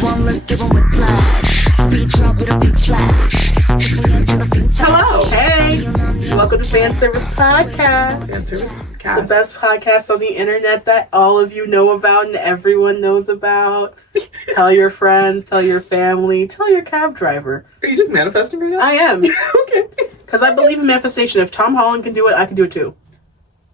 One look, give 'em whiplash. Speed drop with a big slash. Hello. Hey. Welcome to fanSERVice Podcast. fanSERVice Podcast. The best podcast on the internet that all of you know about and everyone knows about. Tell your friends, tell your family, tell your cab driver. Are you just manifesting right now? I am. Okay. Because I believe in manifestation. If Tom Holland can do it, I can do it too.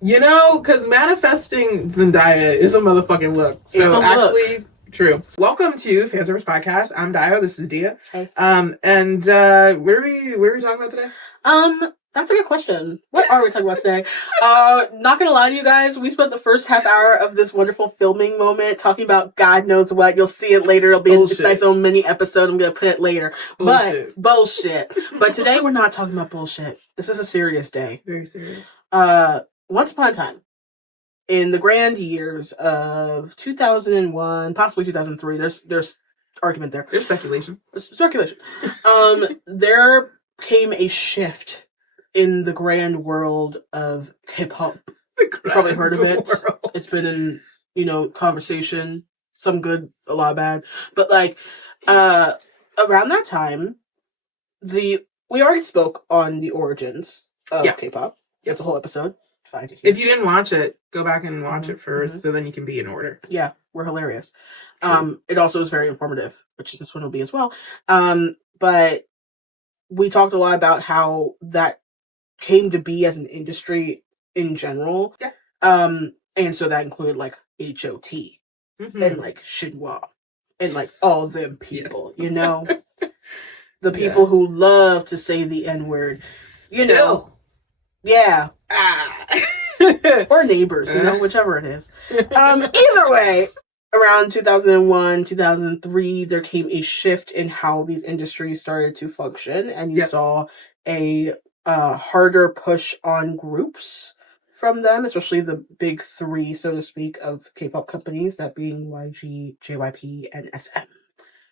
You know, because manifesting Zendaya is a motherfucking look. So It's a actually, look. true. Welcome to fanSERVice Podcast. I'm Daio. This is Adia. Hey. And what are we talking about today? That's a good question. What are we talking about today? Not gonna lie to you guys, we spent the first half hour of this wonderful filming moment talking about God knows what. You'll see it later. It'll be in its own mini episode. I'm gonna put it later. Bullshit. But bullshit. But today we're not talking about bullshit. This is a serious day. Very serious. Once upon a time, in the grand years of 2001, possibly 2003, there's argument there. There's speculation. Speculation. There came a shift in the grand world of hip-hop. You've probably heard of it. World. It's been in, conversation. Some good, a lot bad. But, around that time, we already spoke on the origins of K-pop. Yeah. It's a whole episode. Fine to hear. If you didn't watch it, go back and watch it first, so then you can be in order. Yeah, we're hilarious. True. It also is very informative, which this one will be as well. But we talked a lot about how that came to be as an industry in general. Yeah. And so that included like HOT Mm-hmm. and like Shinhwa and like all them people, Yes. The people who love to say the N-word, Still. Yeah. Ah. Or neighbors, whichever it is. Either way, around 2001, 2003, there came a shift in how these industries started to function, and you saw a harder push on groups from them, especially the big three, so to speak, of K-pop companies, that being YG, JYP, and SM.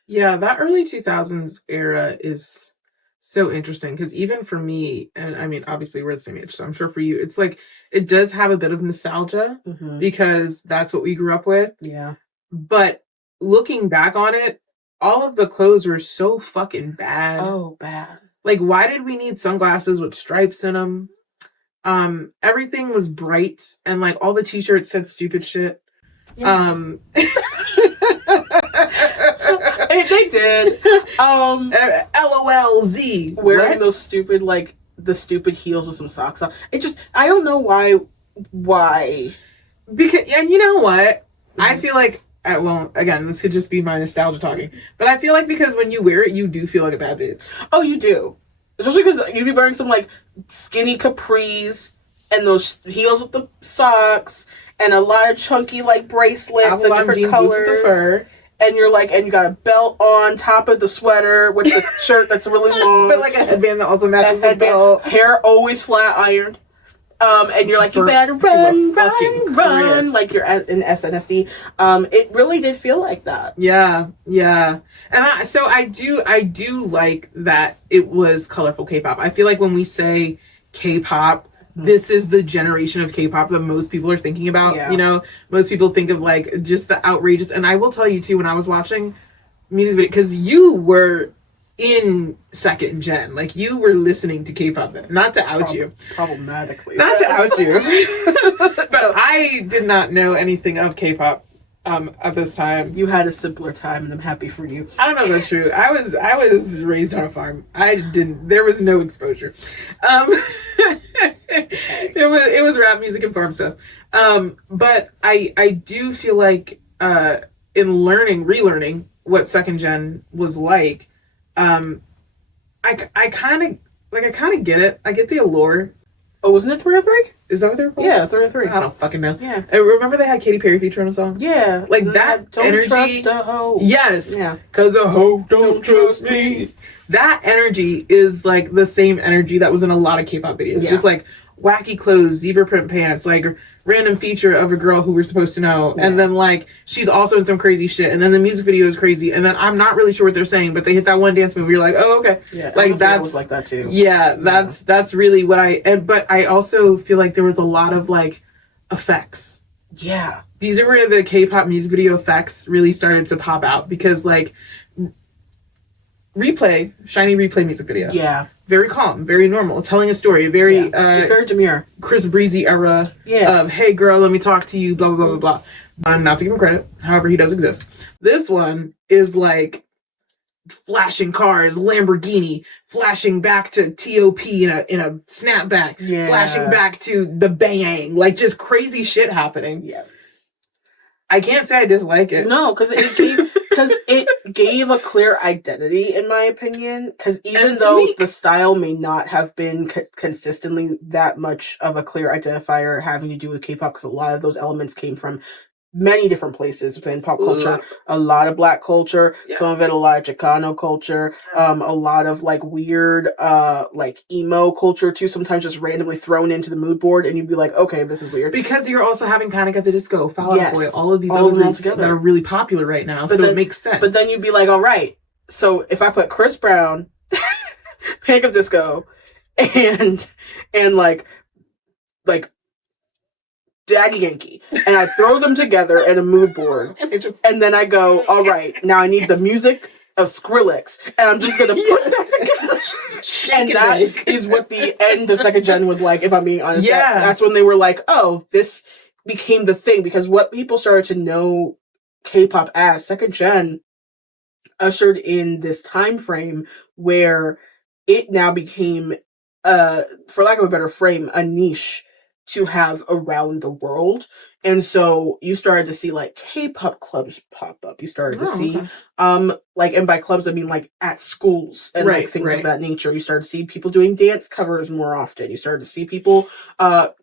Yeah, that early 2000s era is so interesting because even for me, and I mean, obviously we're the same age, so I'm sure for you, it's like, it does have a bit of nostalgia because that's what we grew up with. Yeah. But looking back on it, all of the clothes were so fucking bad. Oh, bad. Like, why did we need sunglasses with stripes in them? Everything was bright and like all the t-shirts said stupid shit. Yeah. They did. LOLZ. Wearing those stupid, the stupid heels with some socks on. I don't know why. Because, and you know what? I feel like, well, again, this could just be my nostalgia talking, but I feel like because when you wear it, you do feel like a bad bitch. Oh, you do. Especially because you'd be wearing some, skinny capris and those heels with the socks and a lot of chunky, bracelets and different colors. With the fur. And you're and you got a belt on top of the sweater with the shirt that's really long. But a headband that also matches the belt. Hair always flat ironed. And you're you better run, like you're in SNSD. It really did feel like that. Yeah. And I do like that it was colorful K-pop. I feel like when we say K-pop, this is the generation of K-pop that most people are thinking about. Yeah. Most people think of just the outrageous. And I will tell you too, when I was watching music video, because you were in second gen, you were listening to K-pop then. Not to out you, problematically. Not to out you, but I did not know anything of K-pop at this time. You had a simpler time, and I'm happy for you. I don't know if that's true. I was raised on a farm. There was no exposure. It was rap music and farm stuff. But I do feel like in relearning what second gen was like, I kind of get it. I get the allure. Oh, wasn't it 303? Is that what they're called? Yeah, 303. I don't fucking know. Yeah. Remember they had Katy Perry feature on a song? Yeah. That don't energy. Trust a hoe. Yes. Yeah. Cause a hoe don't trust me. That energy is the same energy that was in a lot of K-pop videos. Yeah. Just wacky clothes, zebra print pants, random feature of a girl who we're supposed to know. Yeah. And then she's also in some crazy shit. And then the music video is crazy. And then I'm not really sure what they're saying, but they hit that one dance move. You're like, oh, okay. Yeah. That was like that too. Yeah. That's really what but I also feel like there was a lot of effects Yeah. These are where the K-pop music video effects really started to pop out, because like Shiny Replay music video. Yeah. Very calm, very normal, telling a story, very it's very demure. Chris Breezy era of, hey girl, let me talk to you, blah, blah, blah, blah, blah. Not to give him credit, however, he does exist. This one is like flashing cars, Lamborghini, flashing back to T.O.P. in a snapback, flashing back to the bang, like just crazy shit happening. Yeah. I can't say I dislike it. No, because it gave a clear identity, in my opinion. Because even though the style may not have been consistently that much of a clear identifier having to do with K-pop, because a lot of those elements came from many different places within pop culture. A lot of Black culture, some of it a lot of Chicano culture, a lot of like weird like emo culture too, sometimes just randomly thrown into the mood board, and you'd be like, okay, this is weird. Because you're also having Panic at the Disco, Fall Out Boy, all of these other groups that are really popular right now, but so then, it makes sense. But then you'd be like, all right, so if I put Chris Brown, Panic at the Disco, and like Daddy Yankee, and I throw them together in a mood board, and then I go, all right, now I need the music of Skrillex, and I'm just gonna put that together. And that is what the end of second gen was like, if I'm being honest. That's when they were like, oh, this became the thing, because what people started to know K-pop as, second gen ushered in this time frame where it now became, for lack of a better frame, a niche to have around the world. And so you started to see like K-pop clubs pop up. You started to see like, and by clubs I mean like at schools and like things of that nature. You started to see people doing dance covers more often. You started to see people,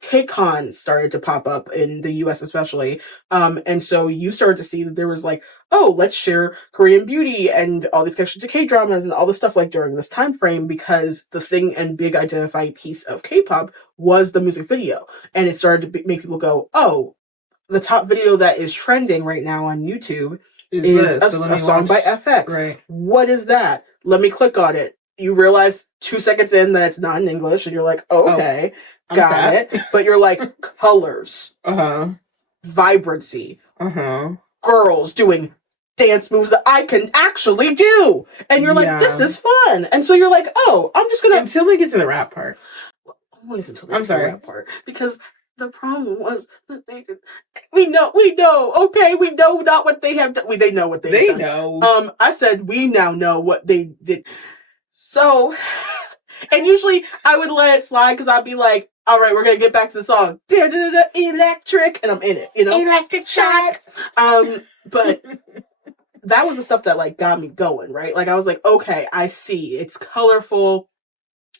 K-cons started to pop up in the US especially. And so you started to see that there was like, oh, let's share Korean beauty and all these connections to K-dramas and all this stuff like during this time frame, because the thing and big identifying piece of K-pop was the music video. And it started to make people go, oh, the top video that is trending right now on YouTube is a song by FX. Right. What is that? Let me click on it. You realize 2 seconds in that it's not in English, and you're like, oh, okay, got it. But you're like, colors, vibrancy, girls doing dance moves that I can actually do. And you're like, this is fun. And so you're like, oh, I'm just gonna... Until they get to the rap part. Always until they get to the rap part. Because the problem was that they did. We know, okay? We know not what they have done. They know what they done. Know. I said we now know what they did. So, and usually I would let it slide, because I'd be like, all right, we're going to get back to the song. Electric. And I'm in it, you know? Electric shock. But that was the stuff that like got me going, right? Like I was like, okay, I see. It's colorful.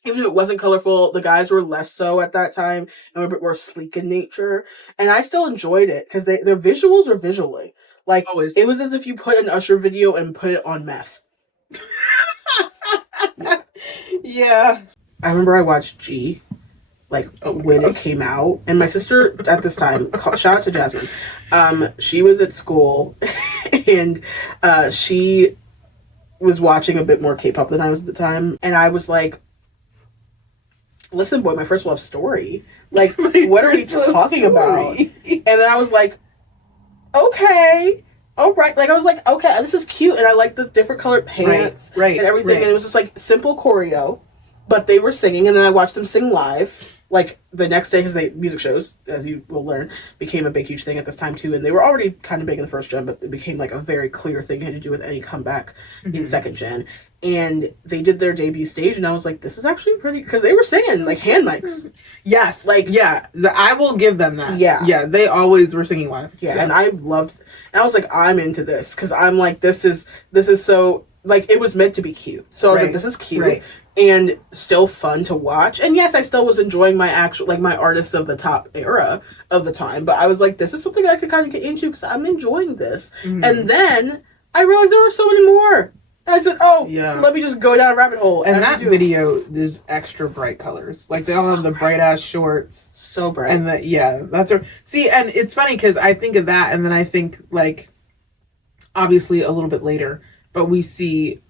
Even if it wasn't colorful, the guys were less so at that time and were a bit more sleek in nature. And I still enjoyed it because their visuals are visually. Like, it was as if you put an Usher video and put it on meth. Yeah. I remember I watched G, like, when it came out. And my sister at this time, shout out to Jasmine, she was at school and she was watching a bit more K-pop than I was at the time. And I was like, listen, boy, my first love story. Like, what are we talking about? And then I was like, okay, all right. Like, I was like, okay, this is cute. And I like the different colored pants and everything. And it was just like simple choreo, but they were singing. And then I watched them sing live, like the next day, because music shows, as you will learn, became a big, huge thing at this time too. And they were already kind of big in the first gen, but it became like a very clear thing had to do with any comeback in second gen. And they did their debut stage, and I was like, this is actually pretty, because they were singing like hand mics. Yes. Like, yeah, I will give them that. Yeah. Yeah, they always were singing live. Yeah, and I loved, and I was like, I'm into this, because I'm like, this is so, like, it was meant to be cute. So I was like, this is cute. And still fun to watch. And yes, I still was enjoying my actual, like, my artists of the top era of the time. But I was like, this is something I could kind of get into, because I'm enjoying this. And then I realized there were so many more. I said, let me just go down a rabbit hole. And that video, there's extra bright colors. Like, they all have the bright-ass shorts. So bright. And that's... See, and it's funny, because I think of that, and then I think, like, obviously a little bit later, but we see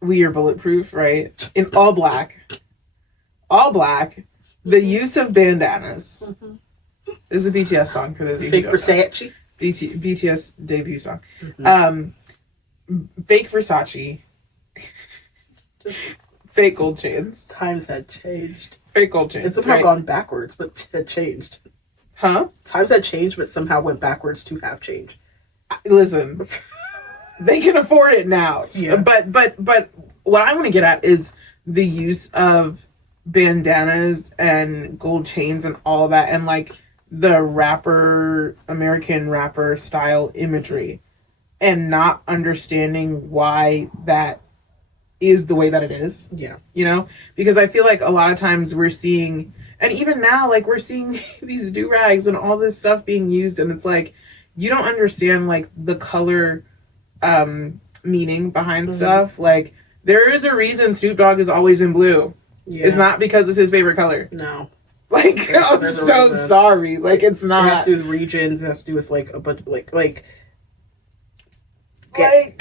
We Are Bulletproof, right? In all black. All black. The use of bandanas. This is a BTS song for those of you Fake who don't know. Versace. BTS debut song. Fake Versace. Fake gold chains. Times had changed. Fake gold chains. It's somehow gone backwards, but had changed. Huh? Times had changed, but somehow went backwards to have changed. Listen, they can afford it now. Yeah. But what I want to get at is the use of bandanas and gold chains and all that, and like the American rapper style imagery, and not understanding why that is the way that it is. Yeah. You know? Because I feel like a lot of times we're seeing, and even now, like we're seeing these do-rags and all this stuff being used, and it's like, you don't understand like the color meaning behind stuff. Like, there is a reason Snoop Dogg is always in blue. Yeah. It's not because it's his favorite color. No. Like, I'm so sorry. Like, it's not. It has to do with regions. It has to do with like a bunch, like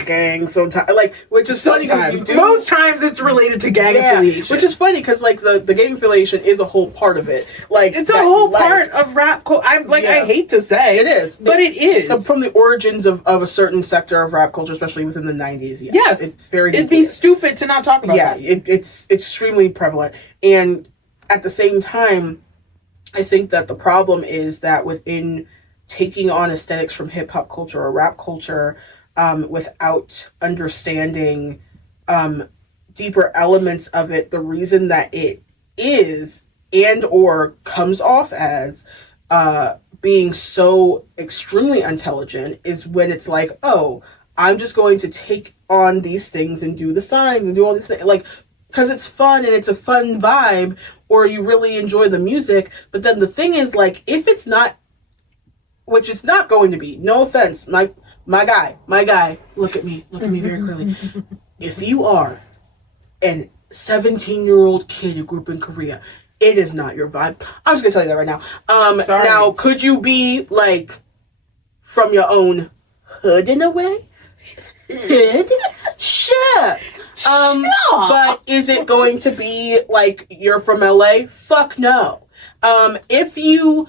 gang. Sometimes, like, which is funny because most times it's related to gang affiliation, which is funny because like the gang affiliation is a whole part of it. Like, it's a whole part of rap. I'm like, I hate to say it is, but it is from the origins of a certain sector of rap culture, especially within the 90s. Yes, it's very. It'd be stupid to not talk about. Yeah, it's extremely prevalent, and at the same time, I think that the problem is that within taking on aesthetics from hip hop culture or rap culture, without understanding deeper elements of it, the reason that it is and or comes off as being so extremely intelligent is when it's like, oh, I'm just going to take on these things and do the signs and do all these things, like, because it's fun and it's a fun vibe, or you really enjoy the music. But then the thing is, like, if it's not, which it's not going to be, no offense, my guy, look at me very clearly. If you are an 17-year-old kid who grew up in Korea, it is not your vibe. I'm just gonna tell you that right now. Now, could you be like from your own hood in a way? Hood? Sure. But is it going to be like you're from LA? Fuck no. If you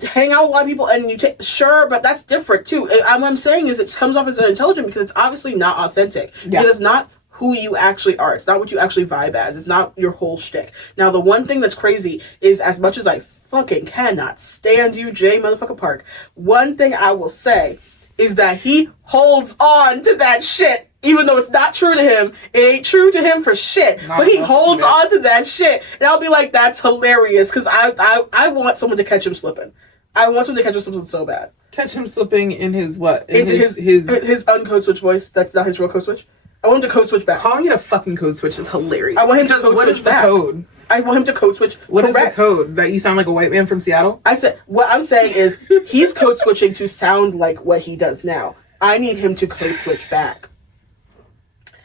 hang out with a lot of people and you take, sure, but that's different too. What I'm saying is it comes off as intelligent because it's obviously not authentic. Yeah. Because it's not who you actually are. It's not what you actually vibe as. It's not your whole shtick. Now, the one thing that's crazy is, as much as I fucking cannot stand you, Jay motherfucking Park, one thing I will say is that he holds on to that shit. Even though it's not true to him, it ain't true to him for shit. But he holds on to that shit, and I'll be like, "That's hilarious," because I want someone to catch him slipping. I want someone to catch him slipping so bad. Catch him slipping in his what? Into his uncode switch voice. That's not his real code switch. I want him to code switch back. Calling it a fucking code switch is hilarious. I want him to code what switch is back. The code? I want him to code switch. What is the code? That you sound like a white man from Seattle? I said what I'm saying is he's code switching to sound like what he does now. I need him to code switch back.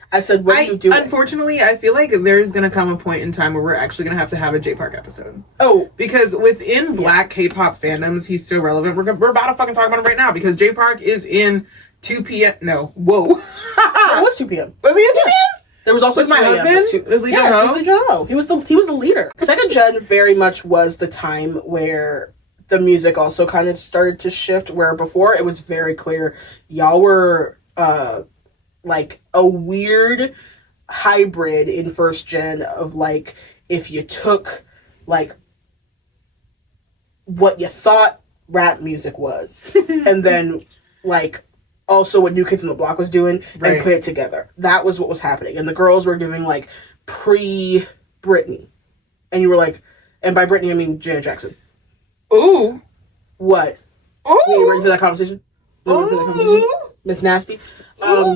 I said, what are you doing? Unfortunately, I feel like there's going to come a point in time where we're actually going to have a J Park episode. Oh. Because within black K-pop fandoms, he's so relevant. We're about to fucking talk about him right now because J Park is in 2 p.m. No. Whoa. It was 2 p.m. Was he at 2 p.m.? There was also with my husband? Lee Jong-ho. He was the leader. Second gen very much was the time where the music also kind of started to shift, where before it was very clear y'all were like a weird hybrid in first gen of like, if you took like what you thought rap music was and then like also what New Kids on the Block was doing and put it together. That was what was happening. And the girls were giving like pre-Britney. And you were like, and by Britney I mean Janet Jackson. Ooh. What? Ooh. You ready for that conversation? Miss Nasty? I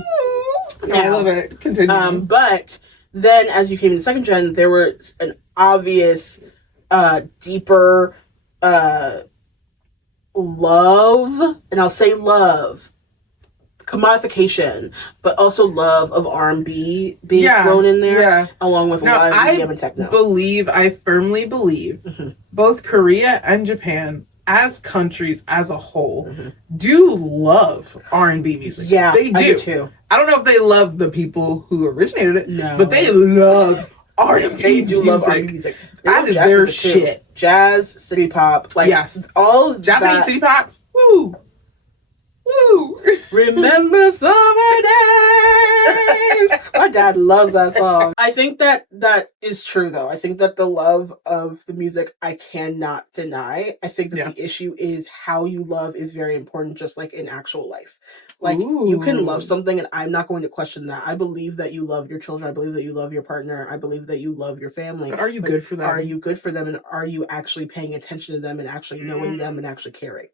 love it. Continue. But then as you came in the second gen, there was an obvious, deeper, love, and I'll say love, commodification, but also love of R&B being thrown in there, along with a lot of EDM and techno. I firmly believe, both Korea and Japan, as countries as a whole, do love R&B music. Yeah, they do. I do too. I don't know if they love the people who originated it, no, but they love R&B They do love music. R&B music. That is Jazz their music, too. shit. Jazz, city pop, like Yes. all of Japanese that. city pop. Woo. Woo. Remember summer days. My dad loves that song. I think that is true, though. I think that the love of the music I cannot deny. I think that the issue is how you love is very important, just like in actual life. Like, you can love something, and I'm not going to question that. I believe that you love your children. I believe that you love your partner. I believe that you love your family. But are you good for them? Are you good for them, and are you actually paying attention to them and actually knowing them and actually caring?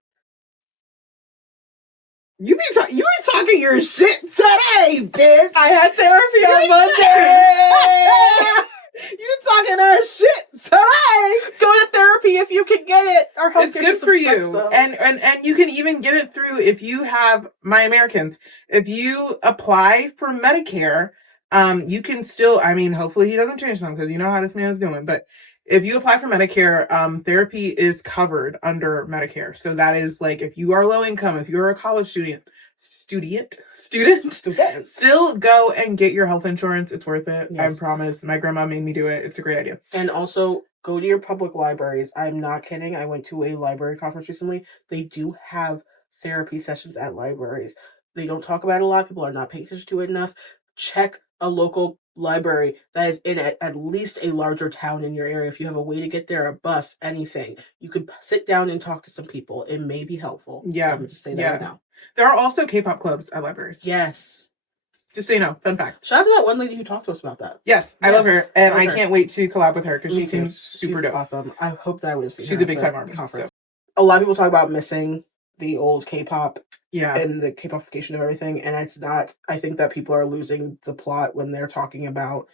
You were talking your shit today, bitch. I had therapy on Monday. You talking our shit today. Go to therapy if you can get it. Our healthcare It's good for you, and you can even get it through if you have My Americans. If you apply for Medicare, you can still. I mean, hopefully he doesn't change them because you know how this man is doing, but. If you apply for Medicare, therapy is covered under Medicare. So that is like if you are low income, if you're a college student, still go and get your health insurance. It's worth it. Yes. I promise. My grandma made me do it. It's a great idea. And also go to your public libraries. I'm not kidding. I went to a library conference recently. They do have therapy sessions at libraries. They don't talk about it a lot. People are not paying attention to it enough. Check a local library that is in at least a larger town in your area. If you have a way to get there, a bus, anything, you could sit down and talk to some people. It may be helpful. Yeah. Let me just say that right now. There are also K-pop clubs at libraries. Yes. Just so you know, fun fact. Shout out to that one lady who talked to us about that. Yes, I love her, and I can't wait to collab with her because she seems super dope. Awesome. I hope that I would see her. She's a big time army conference. So. A lot of people talk about missing the old K-pop, yeah, and the K-popification of everything, and it's not. I think that people are losing the plot when they're talking about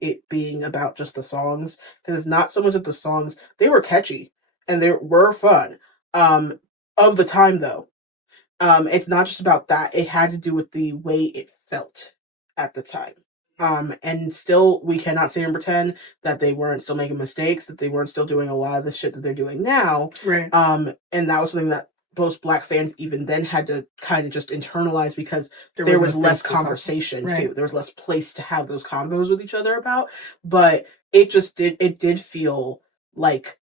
it being about just the songs, because it's not so much that the songs, they were catchy and they were fun. Of the time though. It's not just about that. It had to do with the way it felt at the time. And still, we cannot sit and pretend that they weren't still making mistakes, that they weren't still doing a lot of the shit that they're doing now. Right. And that was something that most Black fans even then had to kind of just internalize, because there was less conversation too. There was less place to have those combos with each other about. But it did feel like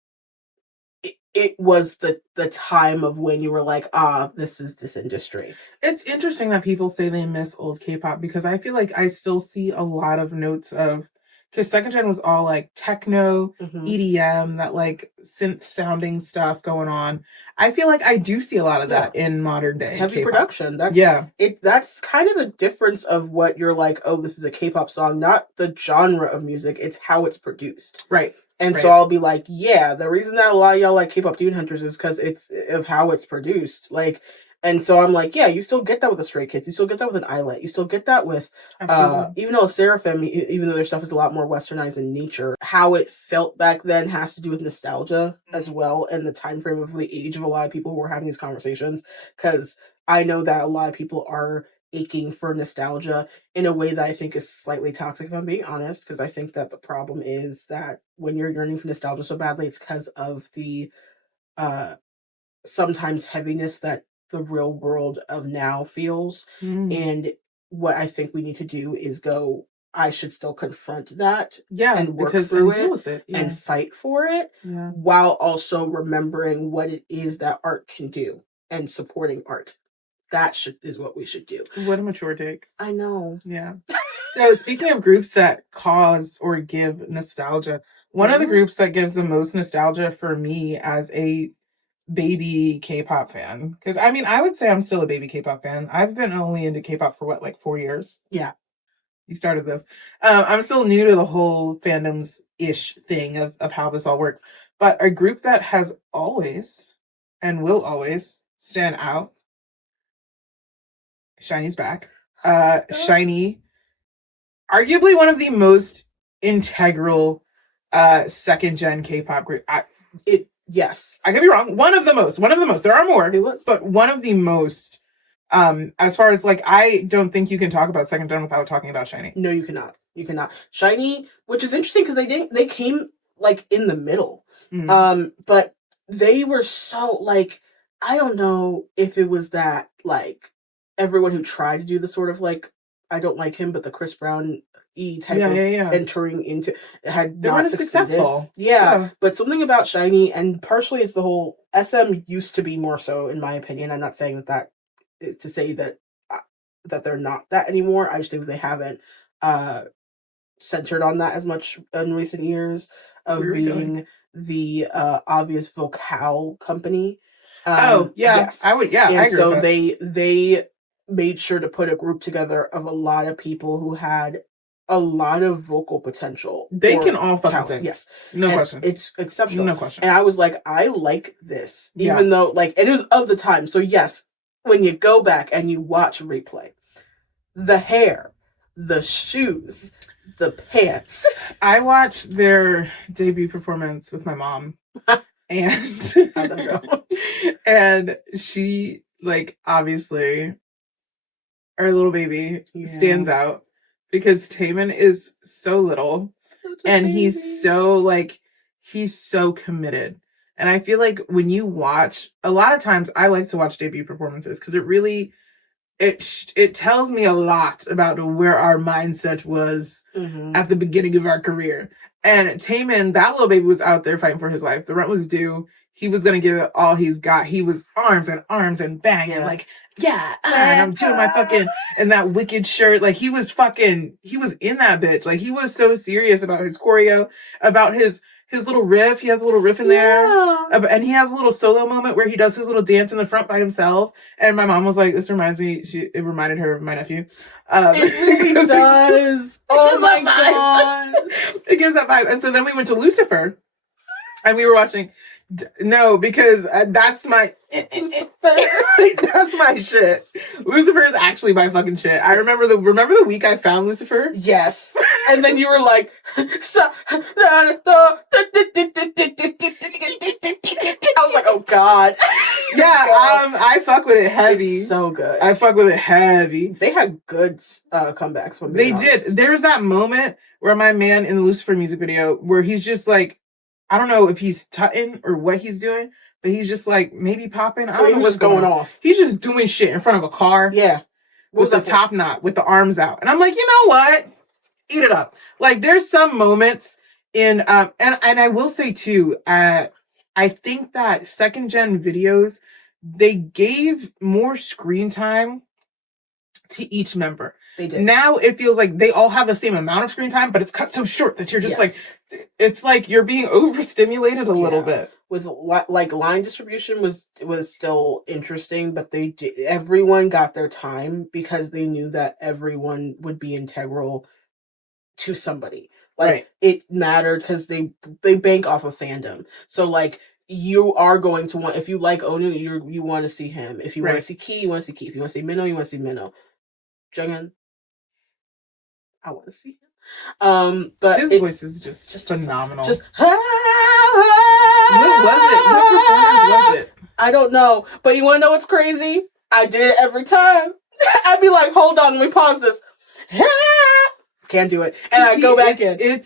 it was the time of when you were like, this is this industry. It's interesting that people say they miss old K-pop, because I feel like I still see a lot of notes of, because second gen was all like techno, EDM, that like synth sounding stuff going on. I feel like I do see a lot of that in modern day heavy K-pop. production. That's kind of the difference of what you're like, oh, this is a K-pop song, not the genre of music, it's how it's produced. Right. And so I'll be like, yeah, the reason that a lot of y'all like K-pop Demon Hunters is because it's of how it's produced. Like, and so I'm like, yeah, you still get that with the Stray Kids. You still get that with an Islet. You still get that with, even though Seraphim, even though their stuff is a lot more westernized in nature, how it felt back then has to do with nostalgia as well, and the time frame of the age of a lot of people who were having these conversations. Because I know that a lot of people are aching for nostalgia in a way that I think is slightly toxic, if I'm being honest, because I think that the problem is that when you're yearning for nostalgia so badly, it's because of the sometimes heaviness that the real world of now feels. And what I think we need to do is go, I should still confront that, and work through it, and fight for it, while also remembering what it is that art can do and supporting art. That is what we should do. What a mature take. I know. Yeah. So speaking of groups that cause or give nostalgia, one of the groups that gives the most nostalgia for me as a baby K-pop fan, because I mean, I would say I'm still a baby K-pop fan. I've been only into K-pop for 4 years? Yeah. You started this. I'm still new to the whole fandoms-ish thing of how this all works. But a group that has always and will always stand out, SHINee's back. SHINee, arguably one of the most integral second gen K-pop group. Yes, I could be wrong. One of the most. There are more, but one of the most. As far as like, I don't think you can talk about second gen without talking about SHINee. No, you cannot. SHINee, which is interesting because they came like in the middle, but they were so like, I don't know if it was that like everyone who tried to do the sort of like I don't like him, but the Chris Brown type of entering into had they not weren't succeeded. Successful. Yeah, but something about Shiny, and partially it's the whole SM used to be more so, in my opinion. I'm not saying that is to say that that they're not that anymore. I just think that they haven't centered on that as much in recent years of being the obvious vocal company. Yes. I would. Yeah, and I agree so with that. they made sure to put a group together of a lot of people who had a lot of vocal potential. They can all fucking sing. Yes, no question. It's exceptional. No question. And I was like, I like this, even though and it was of the time. So yes, when you go back and you watch replay, the hair, the shoes, the pants. I watched their debut performance with my mom, and I don't know. and she obviously our little baby stands out because Taemin is so little and he's so committed. And I feel like when you watch, a lot of times I like to watch debut performances because it really it tells me a lot about where our mindset was at the beginning of our career. And Taemin, that little baby, was out there fighting for his life. The rent was due. He was going to give it all he's got. He was arms and banging and I'm doing my fucking, and that wicked shirt. He was in that bitch. He was so serious about his choreo, about his little riff. He has a little riff in there. And he has a little solo moment where he does his little dance in the front by himself. And my mom was like, this reminds me, it reminded her of my nephew. It really does. Oh my God. It gives that vibe. And so then we went to Lucifer and we were watching. No, because that's my that's my shit. Lucifer is actually my fucking shit. I remember the week I found Lucifer. Yes, and then you were like, I was like, oh God. Yeah, I fuck with it heavy. It's so good. I fuck with it heavy. They had good comebacks. When they did. There's that moment where my man in the Lucifer music video where he's just I don't know if he's tutting or what he's doing, but he's just maybe popping. I don't know what's going off. He's just doing shit in front of a car. Yeah. With the top knot, with the arms out. And I'm like, you know what? Eat it up. There's some moments in, and I will say too, I think that second gen videos, they gave more screen time to each member. They did. Now it feels like they all have the same amount of screen time, but it's cut so short that you're just it's like you're being overstimulated a little bit. With line distribution was still interesting, but everyone got their time because they knew that everyone would be integral to somebody. It mattered because they bank off of fandom. So you are going to want, if you like Onu, you want to see him. If you want to see Key, you want to see Key. If you want to see Minho, you want to see Minho. Jungin, I want to see him. But his voice is just phenomenal. Just what was it? What performance was it? I don't know. But you want to know what's crazy? I did it every time. I'd be like, hold on, let me pause this. Can't do it. And I go back in.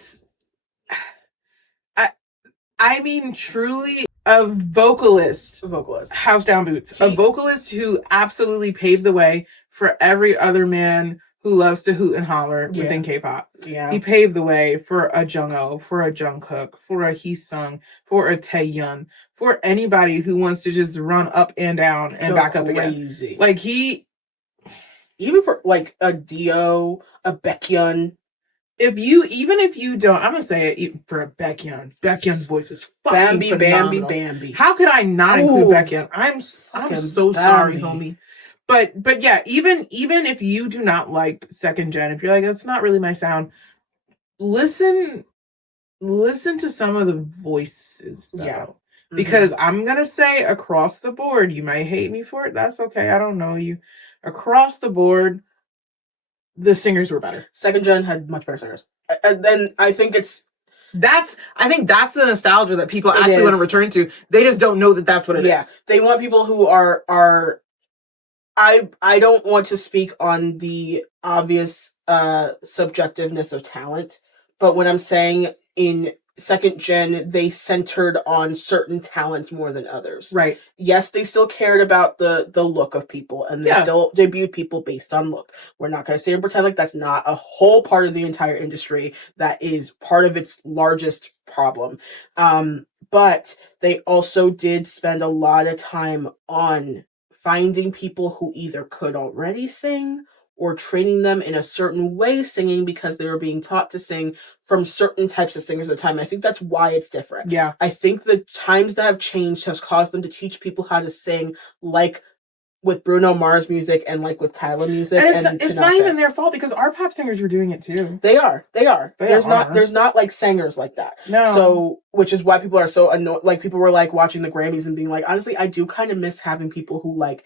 I mean, truly a vocalist. House down boots. A vocalist who absolutely paved the way for every other man who loves to hoot and holler within K-pop. Yeah. He paved the way for a Jungho, for a Jungkook, for a Heesung, for a Taeyeon, for anybody who wants to just run up and down and back up again. Even for a Dio, a Baekhyun. If you don't, I'm gonna say it for a Baekhyun's voice is fucking phenomenal. Bambi. How could I not include Baekhyun? I'm so sorry, homie. But yeah, even if you do not like second gen, if you're like, that's not really my sound, listen to some of the voices though. Yeah. Because I'm gonna say across the board, you might hate me for it. That's okay. I don't know you. Across the board, the singers were better. Second gen had much better singers. And then I think that's the nostalgia that people actually want to return to. They just don't know that that's what it is. Yeah. They want people who are I don't want to speak on the obvious subjectiveness of talent, but when I'm saying in second gen, they centered on certain talents more than others. Right. Yes, they still cared about the look of people, and they still debuted people based on look. We're not going to sit and pretend like that's not a whole part of the entire industry. That is part of its largest problem. But they also did spend a lot of time on finding people who either could already sing or training them in a certain way singing, because they were being taught to sing from certain types of singers at the time. And I think that's why it's different. Yeah. I think the times that have changed has caused them to teach people how to sing like with Bruno Mars music and like with Tyla music. And it's not even their fault, because our pop singers were doing it too. They are. There's not like singers like that. No. So, which is why people are so annoyed. Like, people were like watching the Grammys and being like, honestly, I do kind of miss having people who like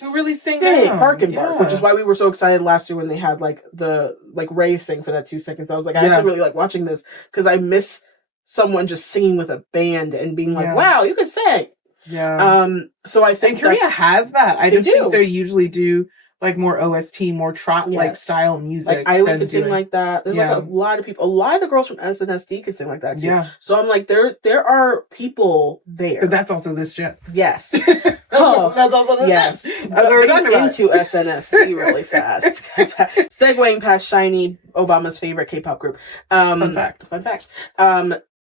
who really sing Park and Bark, which is why we were so excited last year when they had like the like Ray sing for that 2 seconds. I was like, I actually really like watching this, because I miss someone just singing with a band and being like, wow, you can sing. Yeah. So I think Korea has that. I just think they usually do like more OST, more trot like style music. Like Isla can sing like that. There's like a lot of people. A lot of the girls from SNSD can sing like that too. Yeah. So I'm like, there are people there. But that's also this gen. Yes. That's also this gen. As we're getting into SNSD really fast. Segueing past Shiny, Obama's favorite K-pop group. Fun fact.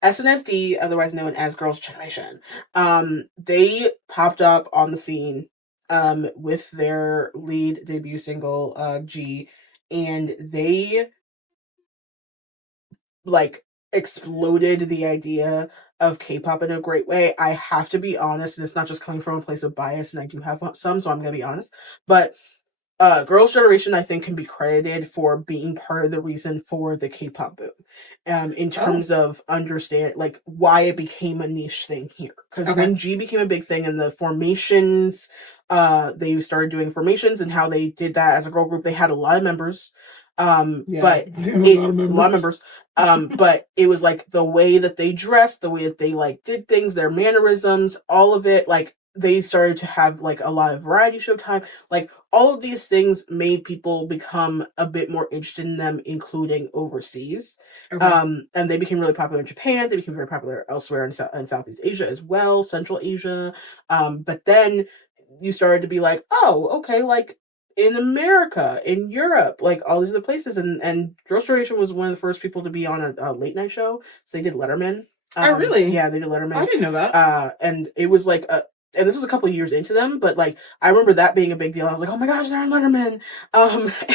SNSD, otherwise known as Girls' Generation, they popped up on the scene with their lead debut single, G, and they like exploded the idea of K-pop in a great way. I have to be honest, and it's not just coming from a place of bias, and I do have some, so I'm gonna be honest, but Girls' Generation, I think, can be credited for being part of the reason for the K-pop boom, in terms of understand like why it became a niche thing here. Because when G became a big thing and the formations, they started doing formations, and how they did that as a girl group, they had a lot of members. But it was like the way that they dressed, the way that they like did things, their mannerisms, all of it, like they started to have like a lot of variety show time. Like all of these things made people become a bit more interested in them, including overseas. And they became really popular in Japan. They became very popular elsewhere in Southeast Asia as well, Central Asia. But then you started to be like, oh, okay, like in America, in Europe, like all these other places. And Girls' Generation was one of the first people to be on a late night show. So they did Letterman. Oh, really? Yeah, they did Letterman. I didn't know that. And it was like and this was a couple of years into them, but like I remember that being a big deal. I was like, oh my gosh, they're on Letterman.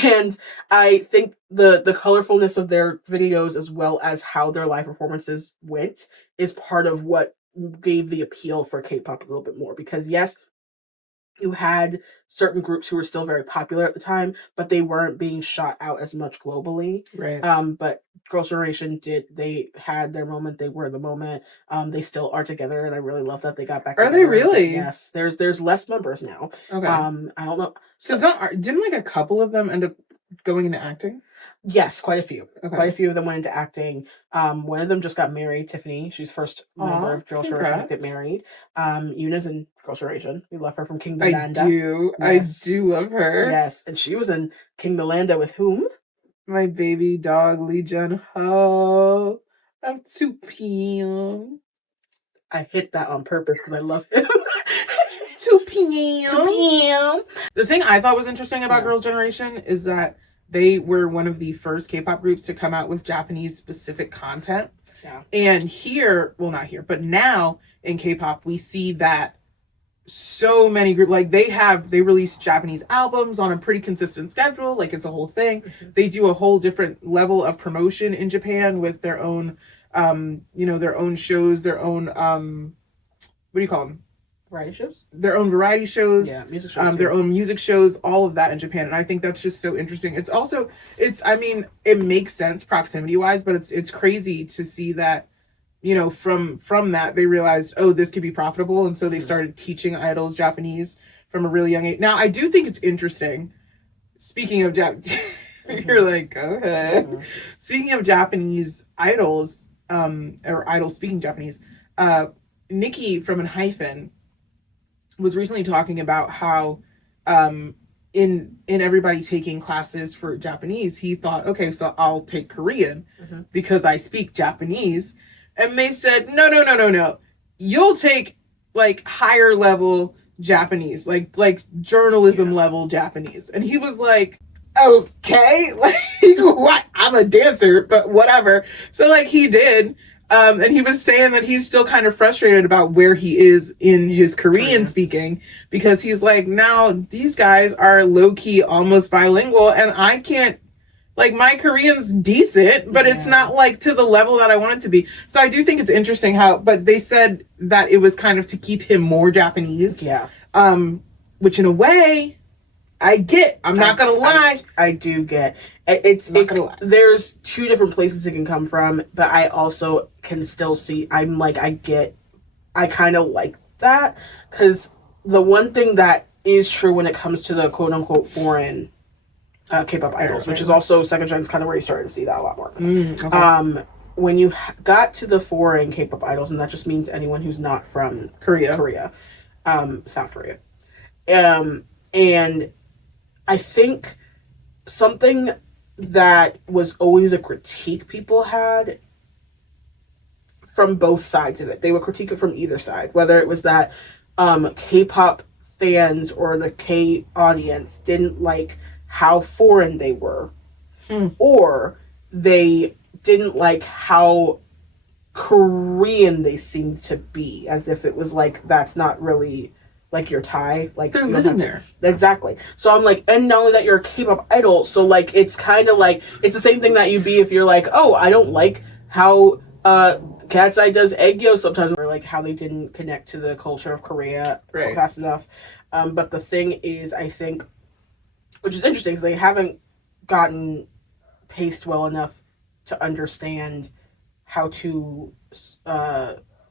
And I think the colorfulness of their videos, as well as how their live performances went, is part of what gave the appeal for K-pop a little bit more. Because yes, you had certain groups who were still very popular at the time, but they weren't being shot out as much globally. Right. But Girls' Generation they had their moment. They were the moment. They still are together, and I really love that they got back together. Are they really? Yes. There's less members now. Okay. I don't know. So didn't like a couple of them end up going into acting? Yes, quite a few. Okay. Quite a few of them went into acting. One of them just got married, Tiffany. She's first member of Girls' Generation to get married. Yuna's in Girls' Generation. We love her from King the Landa. I do love her. Yes, and she was in King the Landa with whom? My baby dog, Lee Jun Ho. I'm too PM. I hit that on purpose because I love him. 2 PM. The thing I thought was interesting about Girls' Generation is that they were one of the first K-pop groups to come out with Japanese specific content. Yeah. And here, well, not here, but now in K-pop, we see that so many groups, like they release Japanese albums on a pretty consistent schedule. Like it's a whole thing. Mm-hmm. They do a whole different level of promotion in Japan with their own, their own shows, their own, what do you call them? Variety shows? Their own variety shows. Yeah, music shows. Their own music shows, all of that in Japan. And I think that's just so interesting. It's also, it makes sense proximity wise, but it's crazy to see that, from that they realized, oh, this could be profitable. And so they started teaching idols Japanese from a really young age. Now, I do think it's interesting. Speaking of you're like, go ahead. Mm-hmm. Speaking of Japanese idols, or idols speaking Japanese, Nikki from Enhypen was recently talking about how in everybody taking classes for Japanese, he thought, okay, so I'll take Korean because I speak Japanese. and they said, no. You'll take like higher level Japanese, like journalism level Japanese. And he was like, okay, like what? I'm a dancer, but whatever. So like he did. And he was saying that he's still kind of frustrated about where he is in his Korean speaking, because he's like, now these guys are low key almost bilingual, and I can't, like, my Korean's decent, but it's not like to the level that I want it to be. So I do think it's interesting how, but they said that it was kind of to keep him more Japanese. Yeah. Which in a way, I get. I'm not gonna lie. I do get. It's not gonna lie. There's two different places it can come from, but I also can still see. I'm like, I kind of like that, because the one thing that is true when it comes to the quote unquote foreign K-pop idols, which is also second gen, is kind of where you started to see that a lot more. Okay. When you got to the foreign K-pop idols, and that just means anyone who's not from Korea, South Korea, and I think something that was always a critique people had from both sides of it. They would critique it from either side, whether it was that K-pop fans or the K audience didn't like how foreign they were, or they didn't like how Korean they seemed to be, as if it was like, that's not really like your Thai, like they're living there. Exactly. So I'm like, and not only that, you're a K-pop idol, so like it's kind of like, it's the same thing that you'd be if you're like, oh, I don't like how Cat's Eye does Aegyo sometimes, or like how they didn't connect to the culture of Korea fast enough. But the thing is, I think, which is interesting, because they haven't gotten paced well enough to understand how to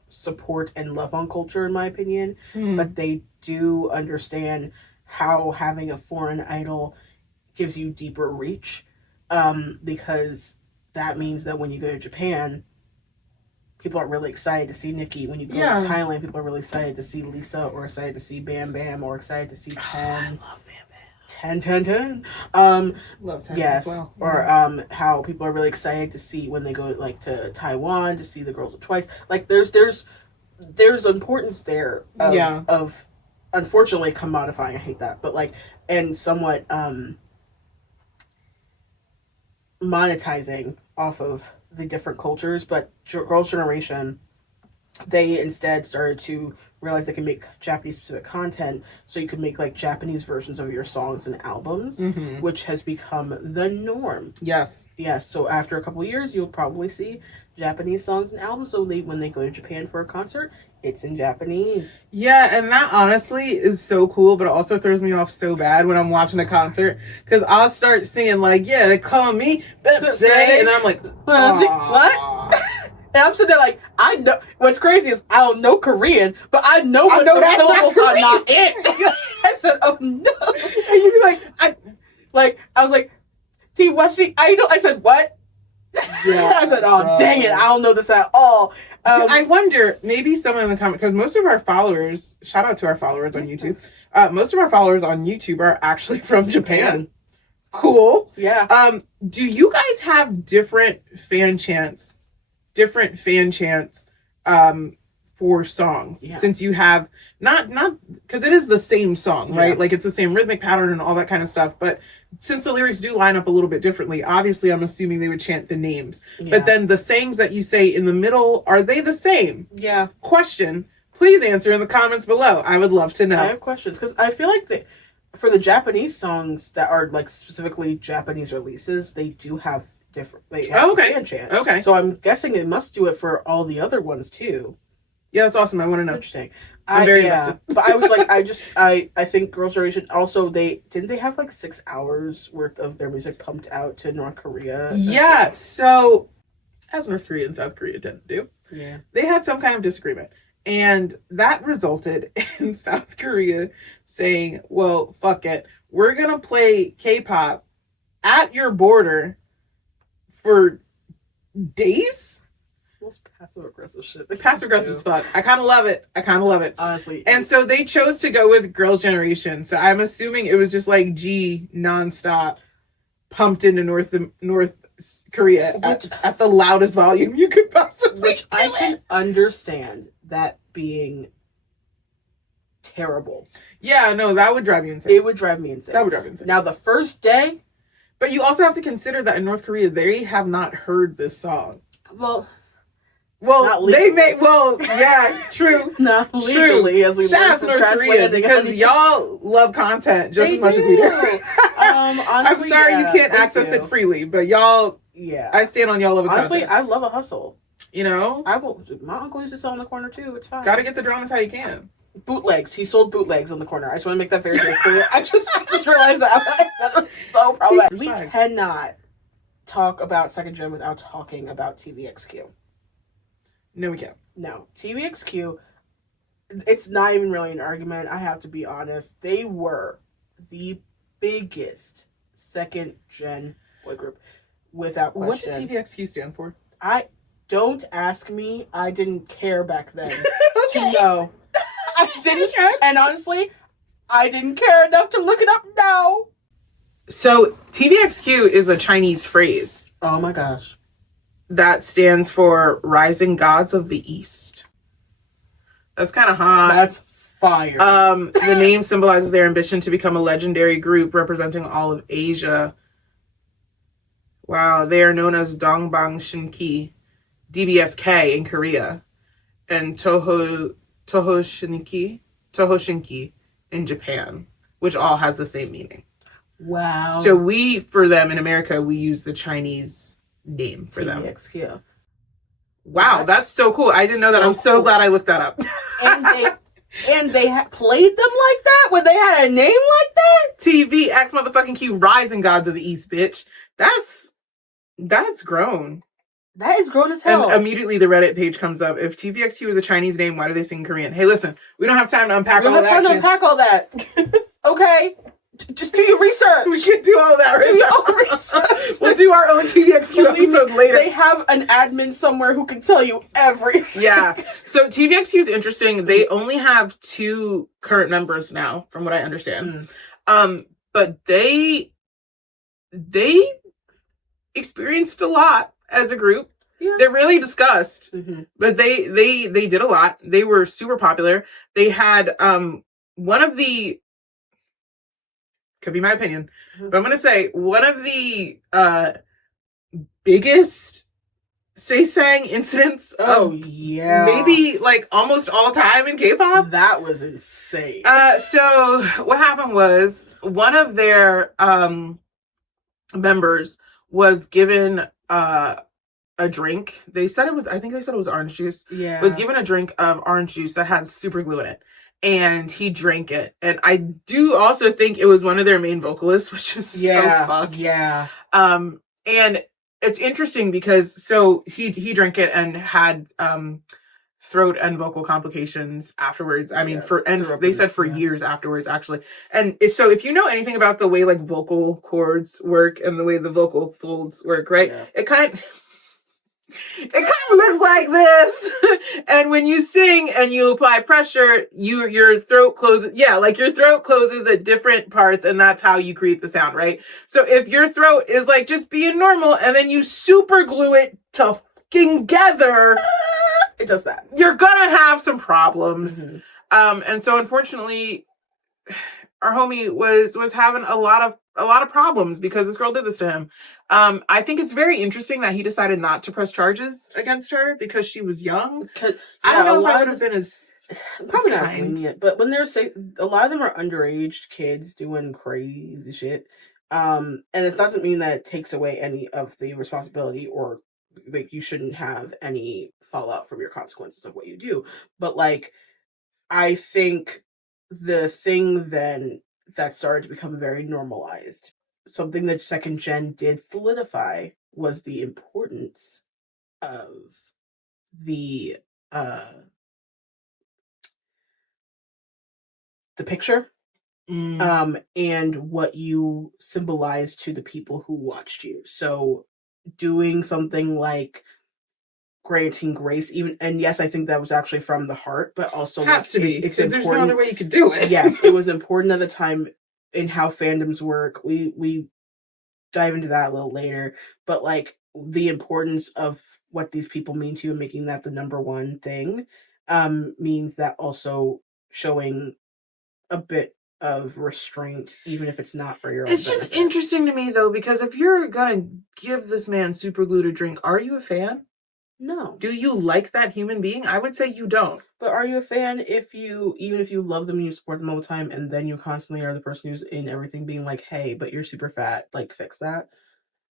support and love on culture, in my opinion. But they do understand how having a foreign idol gives you deeper reach, because that means that when you go to Japan, people are really excited to see Nikki. When you go to Thailand, people are really excited to see Lisa, or excited to see Bam Bam, or excited to see Ten. I love Bam Bam. 10. Love 10 yes, as well. Or how people are really excited to see when they go like to Taiwan to see the girls of Twice. Like there's importance there of unfortunately commodifying. I hate that, but like, and somewhat monetizing off of the different cultures. But Girls' Generation, they instead started to realize they can make Japanese specific content, so you could make like Japanese versions of your songs and albums, which has become the norm. Yes. So after a couple of years, you'll probably see Japanese songs and albums, so when they go to Japan for a concert, it's in Japanese. Yeah, and that honestly is so cool, but it also throws me off so bad when I'm watching a concert, because I'll start singing like, yeah, they call me Bepse, and then I'm like, what? And I'm sitting there like, I know. What's crazy is I don't know Korean, but I know what the syllables are not it. I said, oh no. And you'd be like, I was like, T, what's she? I said, what? Yeah, I said, oh, dang it. I don't know this at all. I wonder, maybe someone in the comments, because most of our followers, shout out to our followers on YouTube, most of our followers on YouTube are actually from Japan. Cool. Yeah. Do you guys have different fan chants for songs, since you have not because it is the same song, right? Like it's the same rhythmic pattern and all that kind of stuff, but since the lyrics do line up a little bit differently, obviously I'm assuming they would chant the names, but then the sayings that you say in the middle, are they the same? Question, please answer in the comments below. I would love to know. I have questions, because I feel like for the Japanese songs that are like specifically Japanese releases, they do have different. They have fan chant. Okay. So I'm guessing they must do it for all the other ones too. Yeah, that's awesome. I want to know. Interesting. I'm very invested. But I was like, I think Girls' Generation also, they have like 6 hours worth of their music pumped out to North Korea. Yeah. So as North Korea and South Korea tend to do, they had some kind of disagreement. And that resulted in South Korea saying, well, fuck it. We're going to play K-pop at your border for days? Most passive aggressive shit. The passive aggressive as fuck. I kind of love it. Honestly. And so they chose to go with Girls' Generation. So I'm assuming it was just like G nonstop, pumped into North Korea at the loudest volume you could possibly Which I can understand that being terrible. Yeah, no, that would drive you insane. It would drive me insane. That would drive me insane. Now, the first day... But you also have to consider that in North Korea, they have not heard this song. Well, they may. Well, yeah, true. Not legally, true. As we shout out to North Korea because y'all love content just as much as we do. Honestly, I'm sorry you can't access it freely, but y'all. Yeah, I stand on y'all love honestly, content. I love a hustle. You know, I will. My uncle used to sell on the corner too. It's fine. Got to get the dramas how you can. Bootlegs. He sold bootlegs on the corner. I just want to make that very clear. I just realized that. That was so problematic. We cannot talk about second gen without talking about TVXQ. No, we can't. No, TVXQ. It's not even really an argument. I have to be honest. They were the biggest second gen boy group, without question. What did TVXQ stand for? Don't ask me. I didn't care back then to know. I didn't care, and honestly, I didn't care enough to look it up now. So TVXQ is a Chinese phrase. Oh my gosh. That stands for Rising Gods of the East. That's kind of hot. That's fire. The name symbolizes their ambition to become a legendary group representing all of Asia. Wow, they are known as Dongbang Shinki, DBSK in Korea, and Toho Shinki in Japan, which all has the same meaning. Wow. So for them in America, we use the Chinese name for TVXQ. them. Wow, that's so cool. I didn't know that. I'm so glad I looked that up. And they played them like that when they had a name like that? TVX motherfucking Q, Rising Gods of the East, bitch. That's grown. That is grown as hell. And immediately the Reddit page comes up. If TVXQ is a Chinese name, why do they sing Korean? Hey, listen, we don't have time to unpack all that. We don't have time to unpack all that. Okay? Just do your research. We can't do all that right now. Research. We'll do our own TVXQ episode later. They have an admin somewhere who can tell you everything. Yeah. So TVXQ is interesting. They only have 2 current members now, from what I understand. But they experienced a lot as a group. Yeah. They're really discussed, but they did a lot. They were super popular. They had one of the, could be my opinion, but I'm going to say one of the biggest saesang incidents maybe like almost all time in K-pop. That was insane. So what happened was one of their members was given a drink. I think they said it was orange juice. Yeah. Was given a drink of orange juice that had super glue in it. And he drank it. And I do also think it was one of their main vocalists, which is so fucked. Yeah. And it's interesting because he drank it and had throat and vocal complications afterwards. I mean, they said for years afterwards, actually. And so if you know anything about the way like vocal cords work and the way the vocal folds work, right? Yeah. It kind of looks like this. And when you sing and you apply pressure, your throat closes. Yeah, like your throat closes at different parts, and that's how you create the sound, right? So if your throat is like just being normal and then you super glue it together, it does that. You're gonna have some problems. And so unfortunately, our homie was having a lot of problems because this girl did this to him. I think it's very interesting that he decided not to press charges against her because she was young. I don't know if I would have been as probably not as lenient, but when they're a lot of them are underage kids doing crazy shit. And it doesn't mean that it takes away any of the responsibility or like you shouldn't have any fallout from your consequences of what you do. But like, I think the thing then that started to become very normalized, something that second gen did solidify, was the importance of the picture and what you symbolize to the people who watched you. So doing something like granting grace, even, and yes, I think that was actually from the heart, but also has to be, it's because there's no other way you could do it. Yes, it was important at the time in how fandoms work. We dive into that a little later. But like the importance of what these people mean to you and making that the number one thing means that also showing a bit of restraint, even if it's not for your own It's just benefit. interesting to me though, because if you're gonna give this man super glue to drink, are you a fan? No. Do you like that human being? I would say you don't. But are you a fan even if you love them and you support them all the time, and then you constantly are the person who's in everything being like, hey, but you're super fat, like fix that?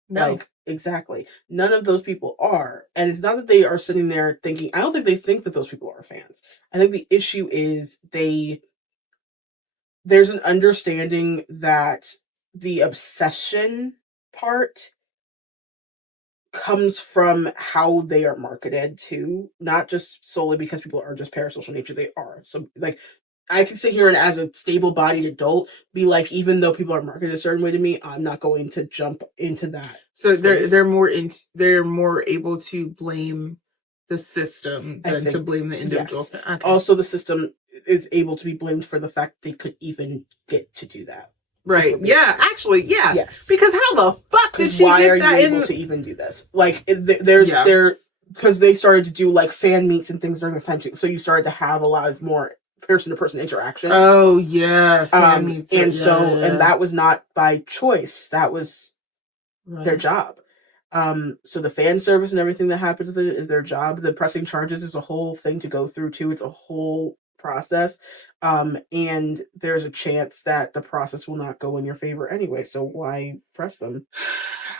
No. Like, exactly. None of those people are. And it's not that they are sitting there thinking, I don't think they think that those people are fans. I think the issue is there's an understanding that the obsession part comes from how they are marketed too, not just solely because people are just parasocial nature. They are. So like I can sit here and as a stable-bodied adult be like, even though people are marketed a certain way to me, I'm not going to jump into that. So space. they're more able to blame the system than to blame the individual. Yes. Okay. Also, the system is able to be blamed for the fact they could even get to do that. Right. Yeah. Honest. Actually, yeah. Yes. Because how the fuck did she why get are that you able to even do this? Like, there because they started to do like fan meets and things during this time too. So you started to have a lot of more person-to-person interaction. Oh yeah, fan meets. And and that was not by choice. That was their job. So the fan service and everything that happens with it is their job. The pressing charges is a whole thing to go through too. It's a whole process. And there's a chance that the process will not go in your favor anyway. So why press them?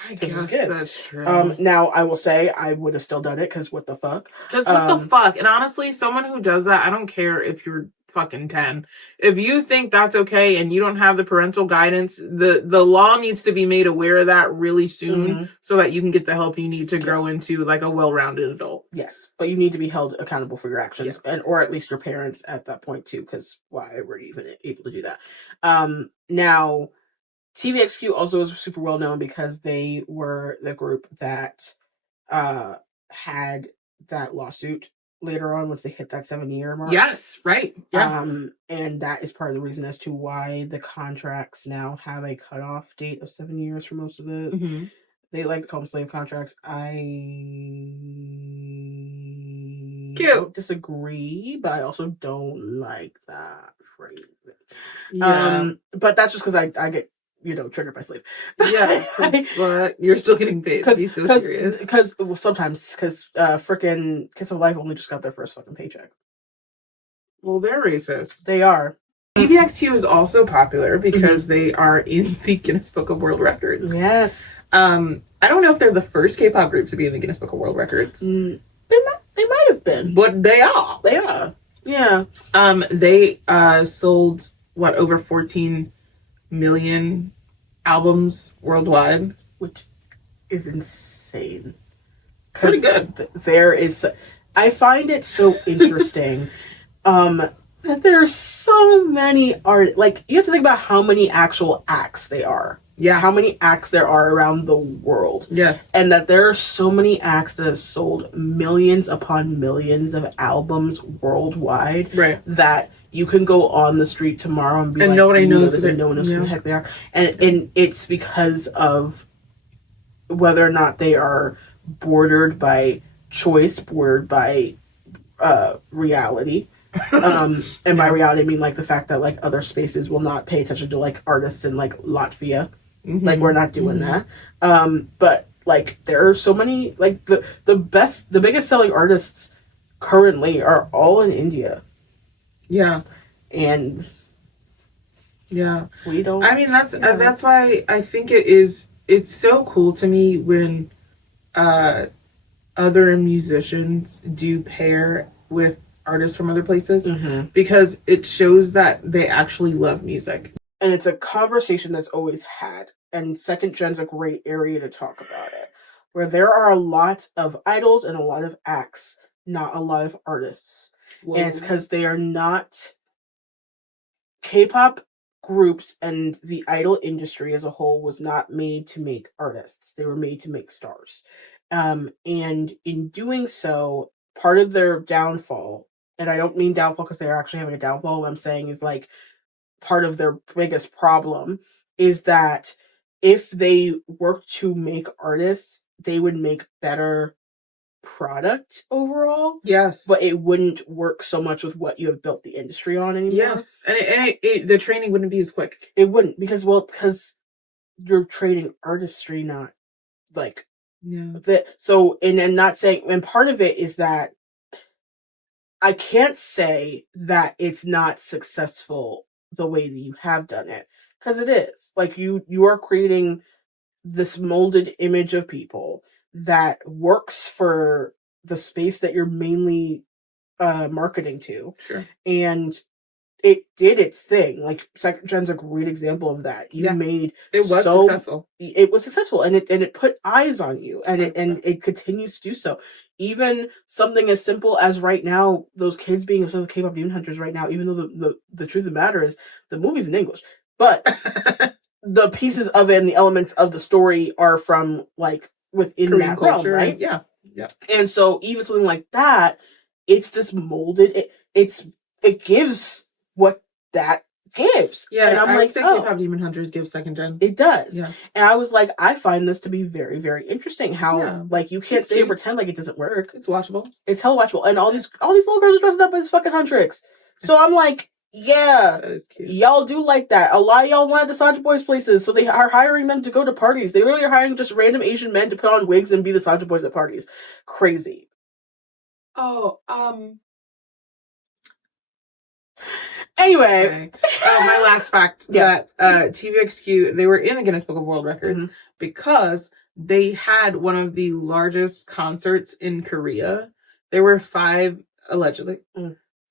I guess that's true. Now I will say I would have still done it because what the fuck? Because what the fuck? And honestly, someone who does that, I don't care if you're fucking 10. If you think that's okay and you don't have the parental guidance, the law needs to be made aware of that really soon so that you can get the help you need to grow into like a well-rounded adult. Yes, but you need to be held accountable for your actions, or at least your parents at that point too, because why were you even able to do that? Now, TVXQ also was super well known because they were the group that had that lawsuit later on once they hit that 7-year mark. Yes, right. Yeah. And that is part of the reason as to why the contracts now have a cutoff date of 7 years for most of the. They like to call them slave contracts. I don't disagree, but I also don't like that phrase. Yeah. But that's just because I get triggered by slave. Yeah, but you're still getting paid. He's so serious. Because sometimes frickin' Kiss of Life only just got their first fucking paycheck. Well, they're racist. They are. TVXQ is also popular because they are in the Guinness Book of World Records. Yes. I don't know if they're the first K-pop group to be in the Guinness Book of World Records. They might have been, but they are. They are. Yeah. They sold over 14 million albums worldwide, which is insane. Pretty good. I find it so interesting. That there are so many like you have to think about how many actual acts they are. Yeah. How many acts there are around the world. Yes. And that there are so many acts that have sold millions upon millions of albums worldwide. Right. That you can go on the street tomorrow and be like, nobody knows and no one knows who the heck they are. And it's because of whether or not they are bordered by choice, bordered by reality. And by reality I mean like the fact that like other spaces will not pay attention to like artists in like Latvia. Like we're not doing that. But like there are so many like the biggest selling artists currently are all in India. Yeah. And yeah, we don't. I mean that's why I think it's so cool to me when other musicians do pair with artists from other places because it shows that they actually love music. And it's a conversation that's always had. And Second Gen's a great area to talk about it. Where there are a lot of idols and a lot of acts, not a lot of artists. Whoa. And it's because they are not K-pop groups, and the idol industry as a whole was not made to make artists. They were made to make stars. And in doing so, part of their downfall, and I don't mean downfall because they're actually having a downfall, what I'm saying is like part of their biggest problem is that if they worked to make artists, they would make better product overall. Yes. But it wouldn't work so much with what you have built the industry on anymore. Yes. And the training wouldn't be as quick. It wouldn't, because you're trading artistry, not like that. So, and I'm not saying, and part of it is that I can't say that it's not successful the way that you have done it, because it is. Like, you are creating this molded image of people that works for the space that you're mainly marketing to. Sure. And it did its thing. Like, Second Gen's a great example of that. You made it was successful. It was successful, and it put eyes on you, and it continues to do so. Even something as simple as right now, those kids being obsessed with K-pop Demon Hunters right now, even though the truth of the matter is the movie's in English, but the pieces of it and the elements of the story are from, like, within Korean that culture, realm, right? Yeah. And so even something like that, it's this molded. It gives what that gives. Yeah, and I would say K-pop Demon Hunters gives Second Gen. It does. Yeah. And I was like, I find this to be very, very interesting. How like you can't sit and pretend like it doesn't work. It's watchable. It's hell watchable. And all these little girls are dressed up as fucking Huntrix. So I'm like, yeah, that is cute. Y'all do like that. A lot of y'all want the Saja Boys places, so they are hiring them to go to parties. They literally are hiring just random Asian men to put on wigs and be the Saja Boys at parties. Crazy. Oh, Anyway, okay. My last fact that TVXQ, they were in the Guinness Book of World Records because they had one of the largest concerts in Korea. There were 5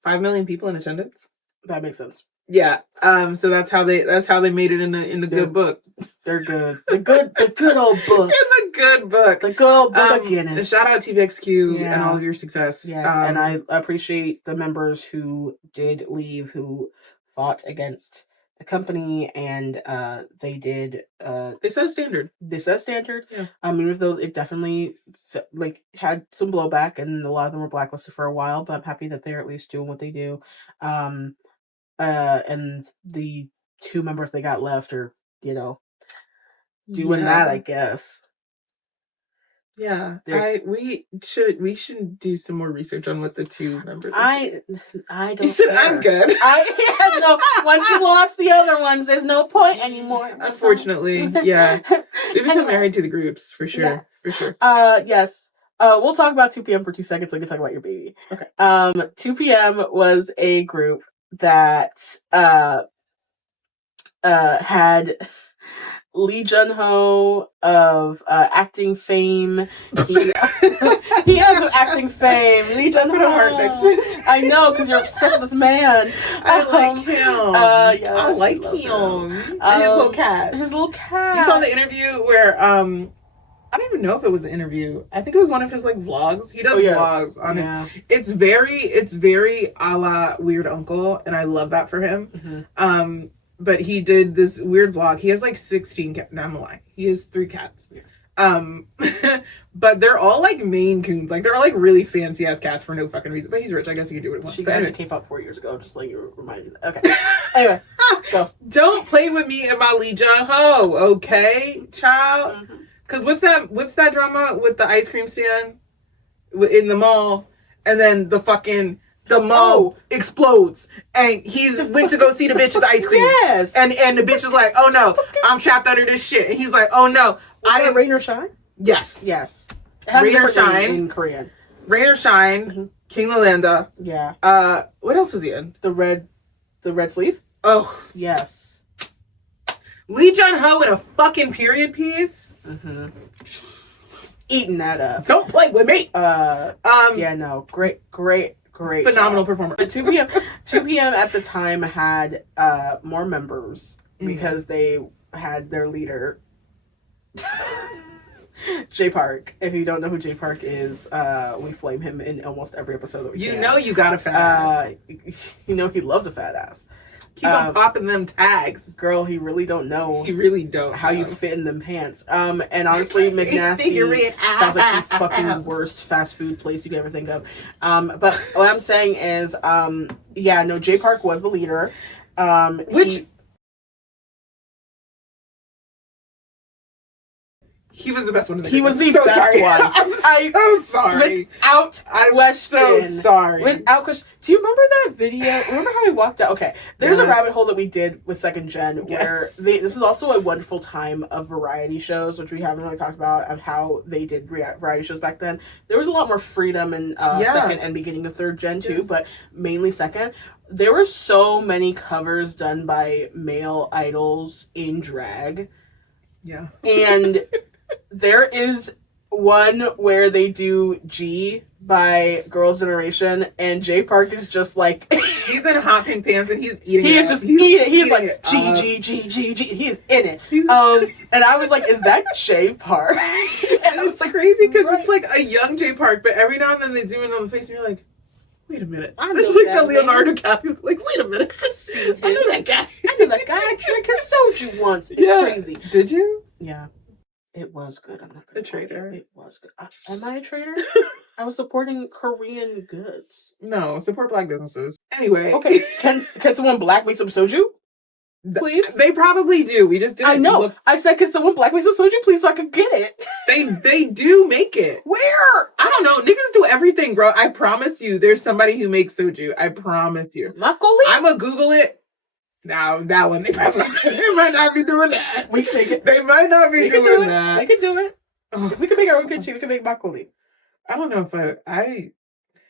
million people in attendance. That makes sense. Yeah. So that's how they made it in the good book. They're good. The good old book. In the good book. The good old book of Guinness. Shout out TVXQ and all of your success. Yes, and I appreciate the members who did leave, who fought against the company, and they did. They set a standard. Yeah. Even though it definitely had some blowback, and a lot of them were blacklisted for a while, but I'm happy that they're at least doing what they do. And the 2 members they got left are, doing that, I guess. Yeah, we should do some more research on what the 2 members. I don't. You said I'm good. Once you lost the other ones, there's no point anymore. Unfortunately, yeah, we become married to the groups for sure. Yes. For sure. Yes. We'll talk about 2 p.m. for 2 seconds so we can talk about your baby. Okay. 2 p.m. was a group that had Lee Jun-ho of acting fame. He has acting fame. Lee Jun-ho. Put a heart next to his face. I know, because you're obsessed with this man. I like him. Yeah, I like him. And his little cat. His little cat. You saw the interview where I don't even know if it was an interview. I think it was one of his vlogs. He does vlogs on his. It's very a la Weird Uncle, and I love that for him. But he did this weird vlog. He has 16 cats. No, I'm lying. He has 3 cats. But they're all Maine Coons. They're all really fancy ass cats for no fucking reason. But he's rich. I guess he can do what he wants. She got into K-pop 4 years ago. Just you reminded me. Okay. Anyway, go. Don't play with me and my Lee Jun-ho, okay, child? Because what's that drama with the ice cream stand in the mall, and then the mall explodes, and he's went to go see the bitch with the ice cream. Yes. And the bitch is like, oh no, I'm trapped under this shit. And he's like, oh no, I didn't. Rain or Shine? Yes. It Rain or Shine in Korean. Rain or Shine. King Lalanda. Yeah. What else was he in? The red sleeve. Oh yes. Lee Jun-ho in a fucking period piece. Eating that up. Don't play with me. Yeah, no, great, phenomenal performer. 2 p.m. 2 p.m. at the time had more members because they had their leader, J Park. If you don't know who J Park is, we flame him in almost every episode that we can. You know you got a fat ass. You know he loves a fat ass. Keep on popping them tags. Girl, he really don't know. He really don't how you fit in them pants. And honestly, McNasty sounds like the fucking worst fast food place you could ever think of. But what I'm saying is, J Park was the leader. He was the best one of the He was the so best sorry. one. I'm so sorry. Without I'm question. so sorry. Without question. Do you remember that video? Remember how we walked out? Okay, there's a Yes. rabbit hole that we did with Second Gen where this is also a wonderful time of variety shows, which we haven't really talked about, of how they did variety shows back then. There was a lot more freedom in Second and beginning of Third Gen too, but mainly Second. There were so many covers done by male idols in drag. Yeah. And there is one where they do G by Girls' Generation, and Jay Park is just like he's in hot pink pants and he's eating. He is just eating. He's like it G. He's in it. And I was like, is that Jay Park? And it's crazy because it's like a young Jay Park, but every now and then they zoom in on the face and you're like, wait a minute. It's like the Leonardo DiCaprio. Like, wait a minute. I knew that guy. I drank his soju once. It's crazy. Did you? Yeah. It was good. I'm not a traitor. It was good. Am I a traitor? I was supporting Korean goods. No, support Black businesses. Anyway. Okay, can someone black make some soju? Please? They probably do. We just didn't. I know. I said, can someone black make some soju, please, so I could get it? They do make it. Where? I don't know. Niggas do everything, bro. I promise you, there's somebody who makes soju. I promise you. Makgeolli? I'ma Google it. Now, that one, they might not be doing that. We can make it. They might not be doing that. We can do it. If we can make our own kimchi, we can make makgeolli. I don't know if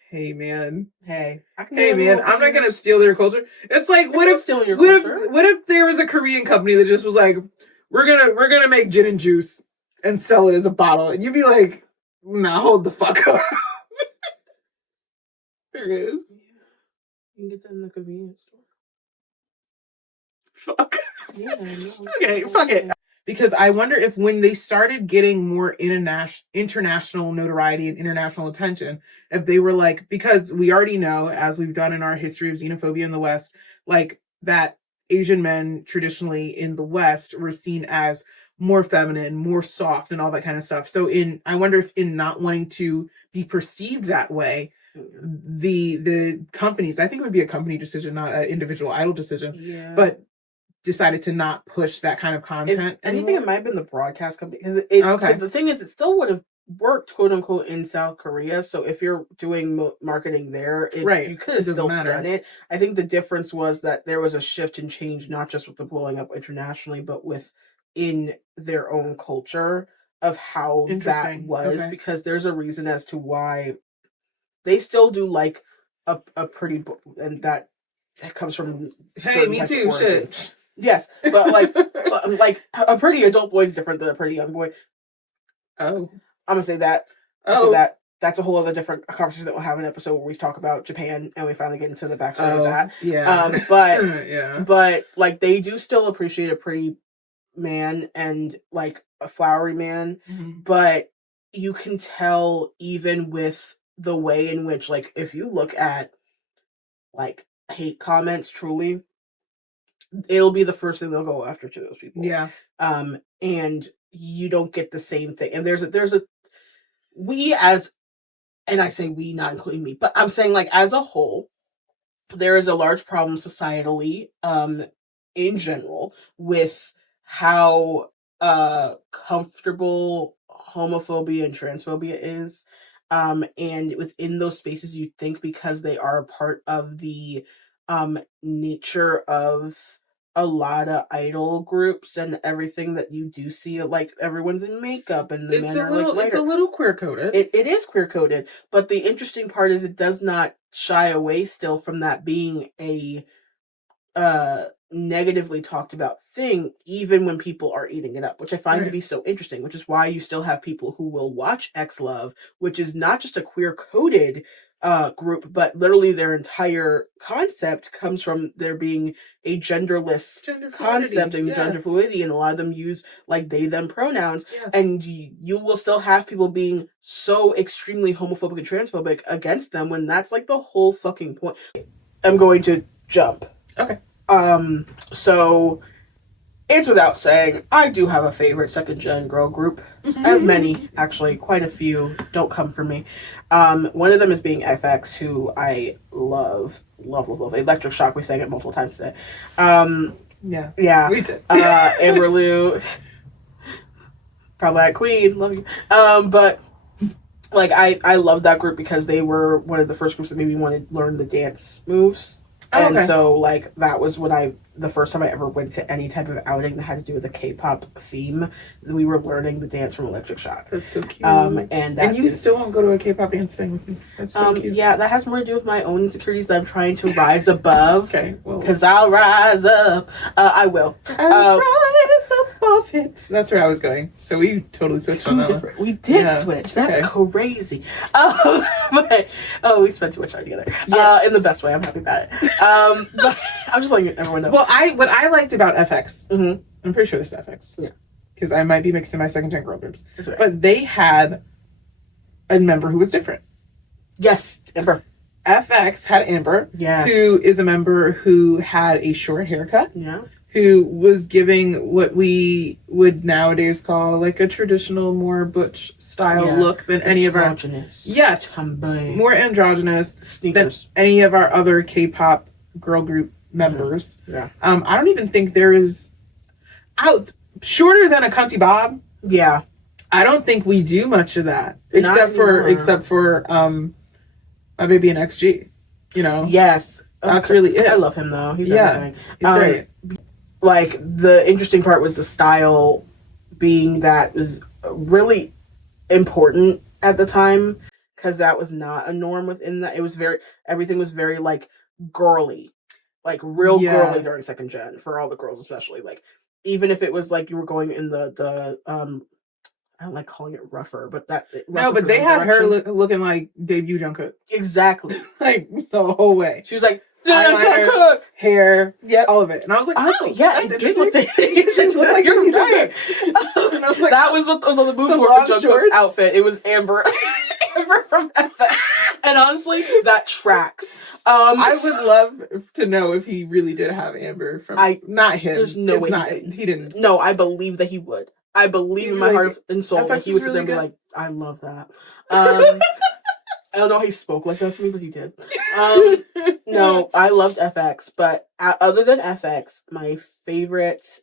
hey man. Hey, man, I'm not gonna steal their culture. It's like, what if there was a Korean company that just was like, we're gonna make gin and juice and sell it as a bottle, and you'd be like, nah, hold the fuck up. There it is. You can get that in the convenience store. Fuck. Yeah, okay, fuck it. Because I wonder if when they started getting more international notoriety and international attention, if they were like, because we already know, as we've done in our history of xenophobia in the West, like that Asian men traditionally in the West were seen as more feminine, more soft, and all that kind of stuff. So I wonder if in not wanting to be perceived that way, the companies, I think it would be a company decision, not an individual idol decision, but decided to not push that kind of content. I think it might have been the broadcast company, because the thing is, it still would have worked, quote unquote, in South Korea. So if you're doing marketing there, you could have still done it. I think the difference was that there was a shift and change, not just with the blowing up internationally, but in their own culture of how that was, because there's a reason as to why they still do like a pretty, and that comes from me too. Shit. Yes, but like a pretty adult boy is different than a pretty young boy. Oh, I'm gonna say that. So that's a whole other different conversation that we'll have an episode where we talk about Japan and we finally get into the backstory of that. Yeah. But like they do still appreciate a pretty man and like a flowery man, but you can tell even with the way in which, like, if you look at like hate comments, truly, it'll be the first thing they'll go after to those people. Yeah. And you don't get the same thing. And there's a we as, and I say we, not including me, but I'm saying like as a whole, there is a large problem societally, in general, with how comfortable homophobia and transphobia is. And within those spaces, you think because they are a part of the nature of a lot of idol groups and everything that you do see, like everyone's in makeup and the men are like lighter. It's a little queer coded. It is queer coded, but the interesting part is it does not shy away still from that being a negatively talked about thing, even when people are eating it up, which I find to be so interesting, which is why you still have people who will watch X Love, which is not just a queer coded group, but literally their entire concept comes from there being a genderless concept and gender fluidity, and a lot of them use like they them pronouns, and you will still have people being so extremely homophobic and transphobic against them when that's like the whole fucking point. I'm going to jump. Okay. So it's without saying, I do have a favorite second gen girl group. I have many, actually, quite a few. Don't come for me. One of them is being FX, who I love. Electric Shock, we sang it multiple times today. Yeah. We did. Amberlou. Probably at Queen, love you. But like I love that group because they were one of the first groups that made me want to learn the dance moves. Oh, And okay. so like that was when the first time I ever went to any type of outing that had to do with a K-pop theme. We were learning the dance from Electric Shock. That's so cute. And you still won't go to a K-pop dance thing with me. That's so cute. Yeah, that has more to do with my own insecurities that I'm trying to rise above. Okay, well, because I'll rise up. I will. Rise above it. That's where I was going. So we totally switched on that one. We did switch. That's crazy. But we spent too much time together. Yes. In the best way. I'm happy about it. But I'm just letting everyone know. Well, what I liked about FX, Mm-hmm. I'm pretty sure this is FX. Yeah. Because I might be mixing my second gen girl groups. That's right. But they had a member who was different. Yes, Amber. FX had Amber, Yes. who is a member who had a short haircut. Yeah. Who was giving what we would nowadays call like a traditional, more butch style look than any of our more androgynous sneakers than any of our other K-pop girl group members. Yeah. I don't even think there is shorter than a cunty bob. Yeah. I don't think we do much of that Not except for my baby in XG. You know. Yes. That's really it. I love him though. He's everything. He's great. Like the interesting part was the style being that was really important at the time because that was not a norm within that. It was everything was very like girly, like real girly during second gen for all the girls, especially like even if it was like you were going in the I don't like calling it rougher, but but they had her looking like debut Jungkook exactly like the whole way. She was like. Eyeliner, hair, all of it, and I was like, honestly, that's it did look like you're right. And I was like, that was what was on the mood board for Jungkook's outfit. It was Amber, Amber from FX, and honestly, that tracks. I would love to know if he really did have Amber from. Not him. There's no way he didn't. No, I believe that he would. I believe in my heart and soul that he would sit there and be like, I love that. I don't know how he spoke like that to me, but he did. No, I loved FX, but other than FX, my favorite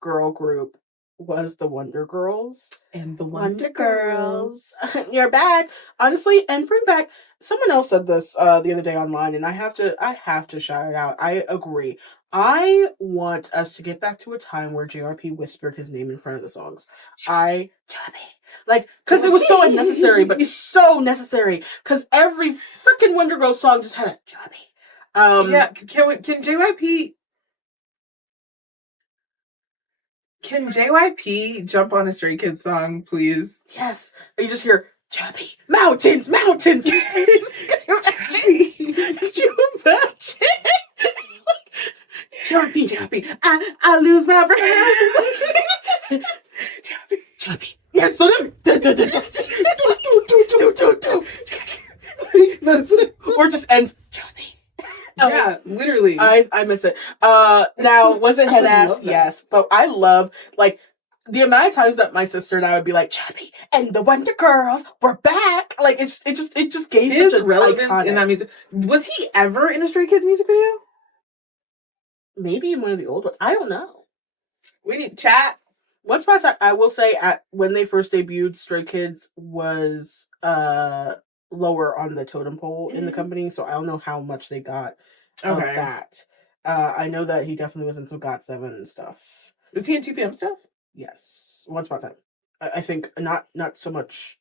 girl group was the Wonder Girls. And the Wonder Girls. You're back. Honestly, and bring back someone else said this the other day online, and I have to shout it out. I agree. I want us to get back to a time where JRP whispered his name in front of the songs. Because it was so unnecessary, but so necessary. Because every freaking Wonder Girls song just had a JYP. Can JYP jump on a Stray Kids song, please? Yes. And you just hear JYP mountains. Could you imagine? JYP. I lose my breath. JYP. Yes, so or just ends JYP. Yeah, literally. I miss it. Now was it head ass? Yes, but I love like the amount of times that my sister and I would be like Chubby and the Wonder Girls were back. Like it just gave his such a relevance in that music. Was he ever in a Stray Kids music video? Maybe in one of the old ones. I don't know. We need to chat. Once upon a time, I will say when they first debuted, Stray Kids was lower on the totem pole in the company, so I don't know how much they got of that. I know that he definitely was in some GOT7 and stuff. Was he in 2PM stuff? Yes. Once upon a time. I think not so much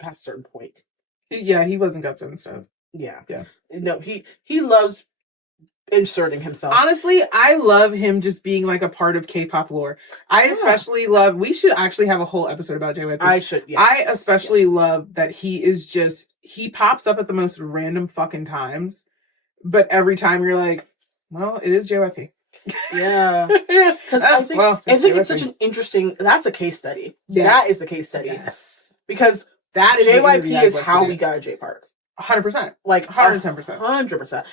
past a certain point. Yeah, he wasn't GOT7 stuff. Yeah. Yeah. No, he loves inserting himself. Honestly, I love him just being like a part of K-pop lore. I especially love, we should actually have a whole episode about JYP. I should, yes. I especially love that he pops up at the most random fucking times, but every time you're like, well, it is JYP. Yeah. Because I think it's such an interesting, that's a case study. Yes. That is the case study. Yes. Because that JYP is how we got a J-Park. 100%. Like 110%. 100%.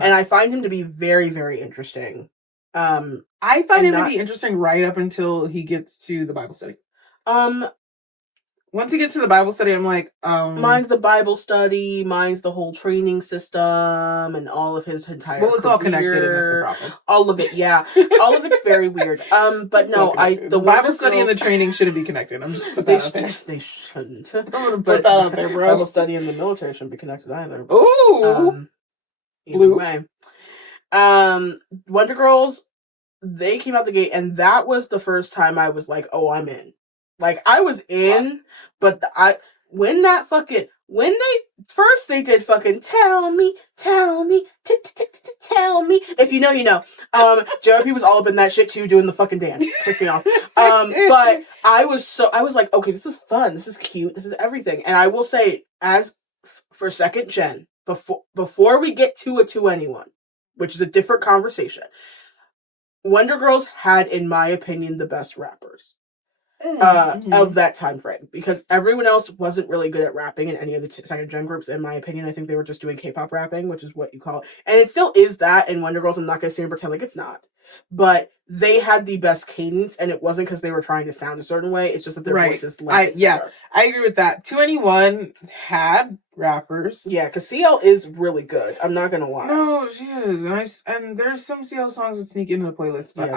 And I find him to be very, very interesting. I find him to be interesting right up until he gets to the Bible study. Once he gets to the Bible study, I'm like, Mine's the Bible study, mine's the whole training system, and all of his entire well, it's all career. connected, and that's the problem. All of it, yeah. All of it's very weird. But It's no, the Bible study and the training shouldn't be connected. I'm just put that out there. They shouldn't. I'm gonna put that out there, bro. Bible study and the military shouldn't be connected either. Ooh, Either way. Wonder Girls, they came out the gate, and that was the first time I was like, oh, I'm in. Like, I was in, but when they did fucking tell me, tell me. If you know, you know. JYP was all up in that shit too, doing the fucking dance. Pissed me off. But I was like, okay, this is fun. This is cute. This is everything. And I will say, for second gen, before we get to a 2NE1, which is a different conversation, Wonder Girls had, in my opinion, the best rappers. Of that time frame, because everyone else wasn't really good at rapping in any of the second gen groups. In my opinion, I think they were just doing K-pop rapping, which is what you call it, and it still is that in Wonder Girls. I'm not gonna sit and pretend like it's not, but they had the best cadence, and it wasn't because they were trying to sound a certain way. It's just that their voices. I agree with that. 2NE1 had rappers. Yeah, because CL is really good. I'm not gonna lie. No, she is, and there's some CL songs that sneak into the playlist, but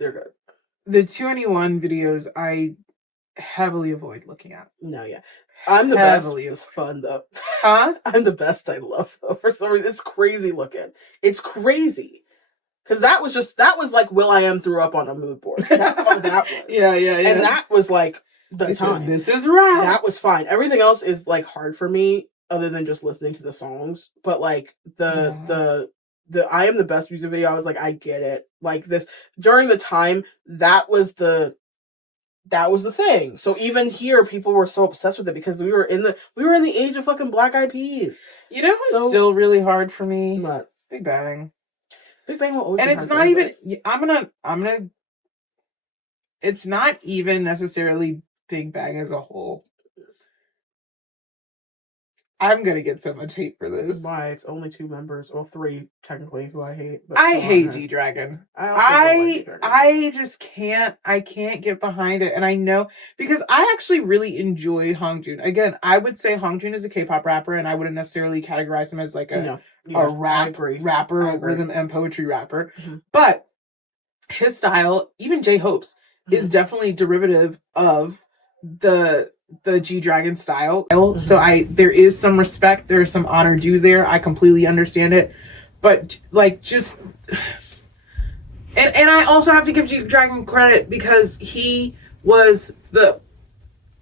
they're good. The 2NE1 videos I heavily avoid looking at. No, yeah. I'm the best. It's fun though. Huh? I'm the best. I love though. For some reason, it's crazy looking. It's crazy. Because that was like will.i.am threw up on a mood board. That's all that was. Yeah. And that was like the time. This is rap. That was fine. Everything else is like hard for me other than just listening to the songs. But like the I Am the Best music video, I was like, I get it. Like this during the time, that was the thing. So even here, people were so obsessed with it because we were in the age of fucking Black Eyed Peas. You know who's still really hard for me? What? Big Bang. Big Bang will always. And it's not even. I'm gonna. It's not even necessarily Big Bang as a whole. I'm gonna get so much hate for this. Why? It's only 2 members, or 3 technically, who I hate. But I hate G-Dragon. I just can't. I can't get behind it, and I know because I actually really enjoy Hongjoong. Again, I would say Hongjoong is a K-pop rapper, and I wouldn't necessarily categorize him as like a rapper, a rhythm and poetry rapper. Mm-hmm. But his style, even J-Hope's, is definitely derivative of the G-Dragon style. Mm-hmm. So there is some respect, there's some honor due there. I completely understand it. But like just and I also have to give G-Dragon credit because he was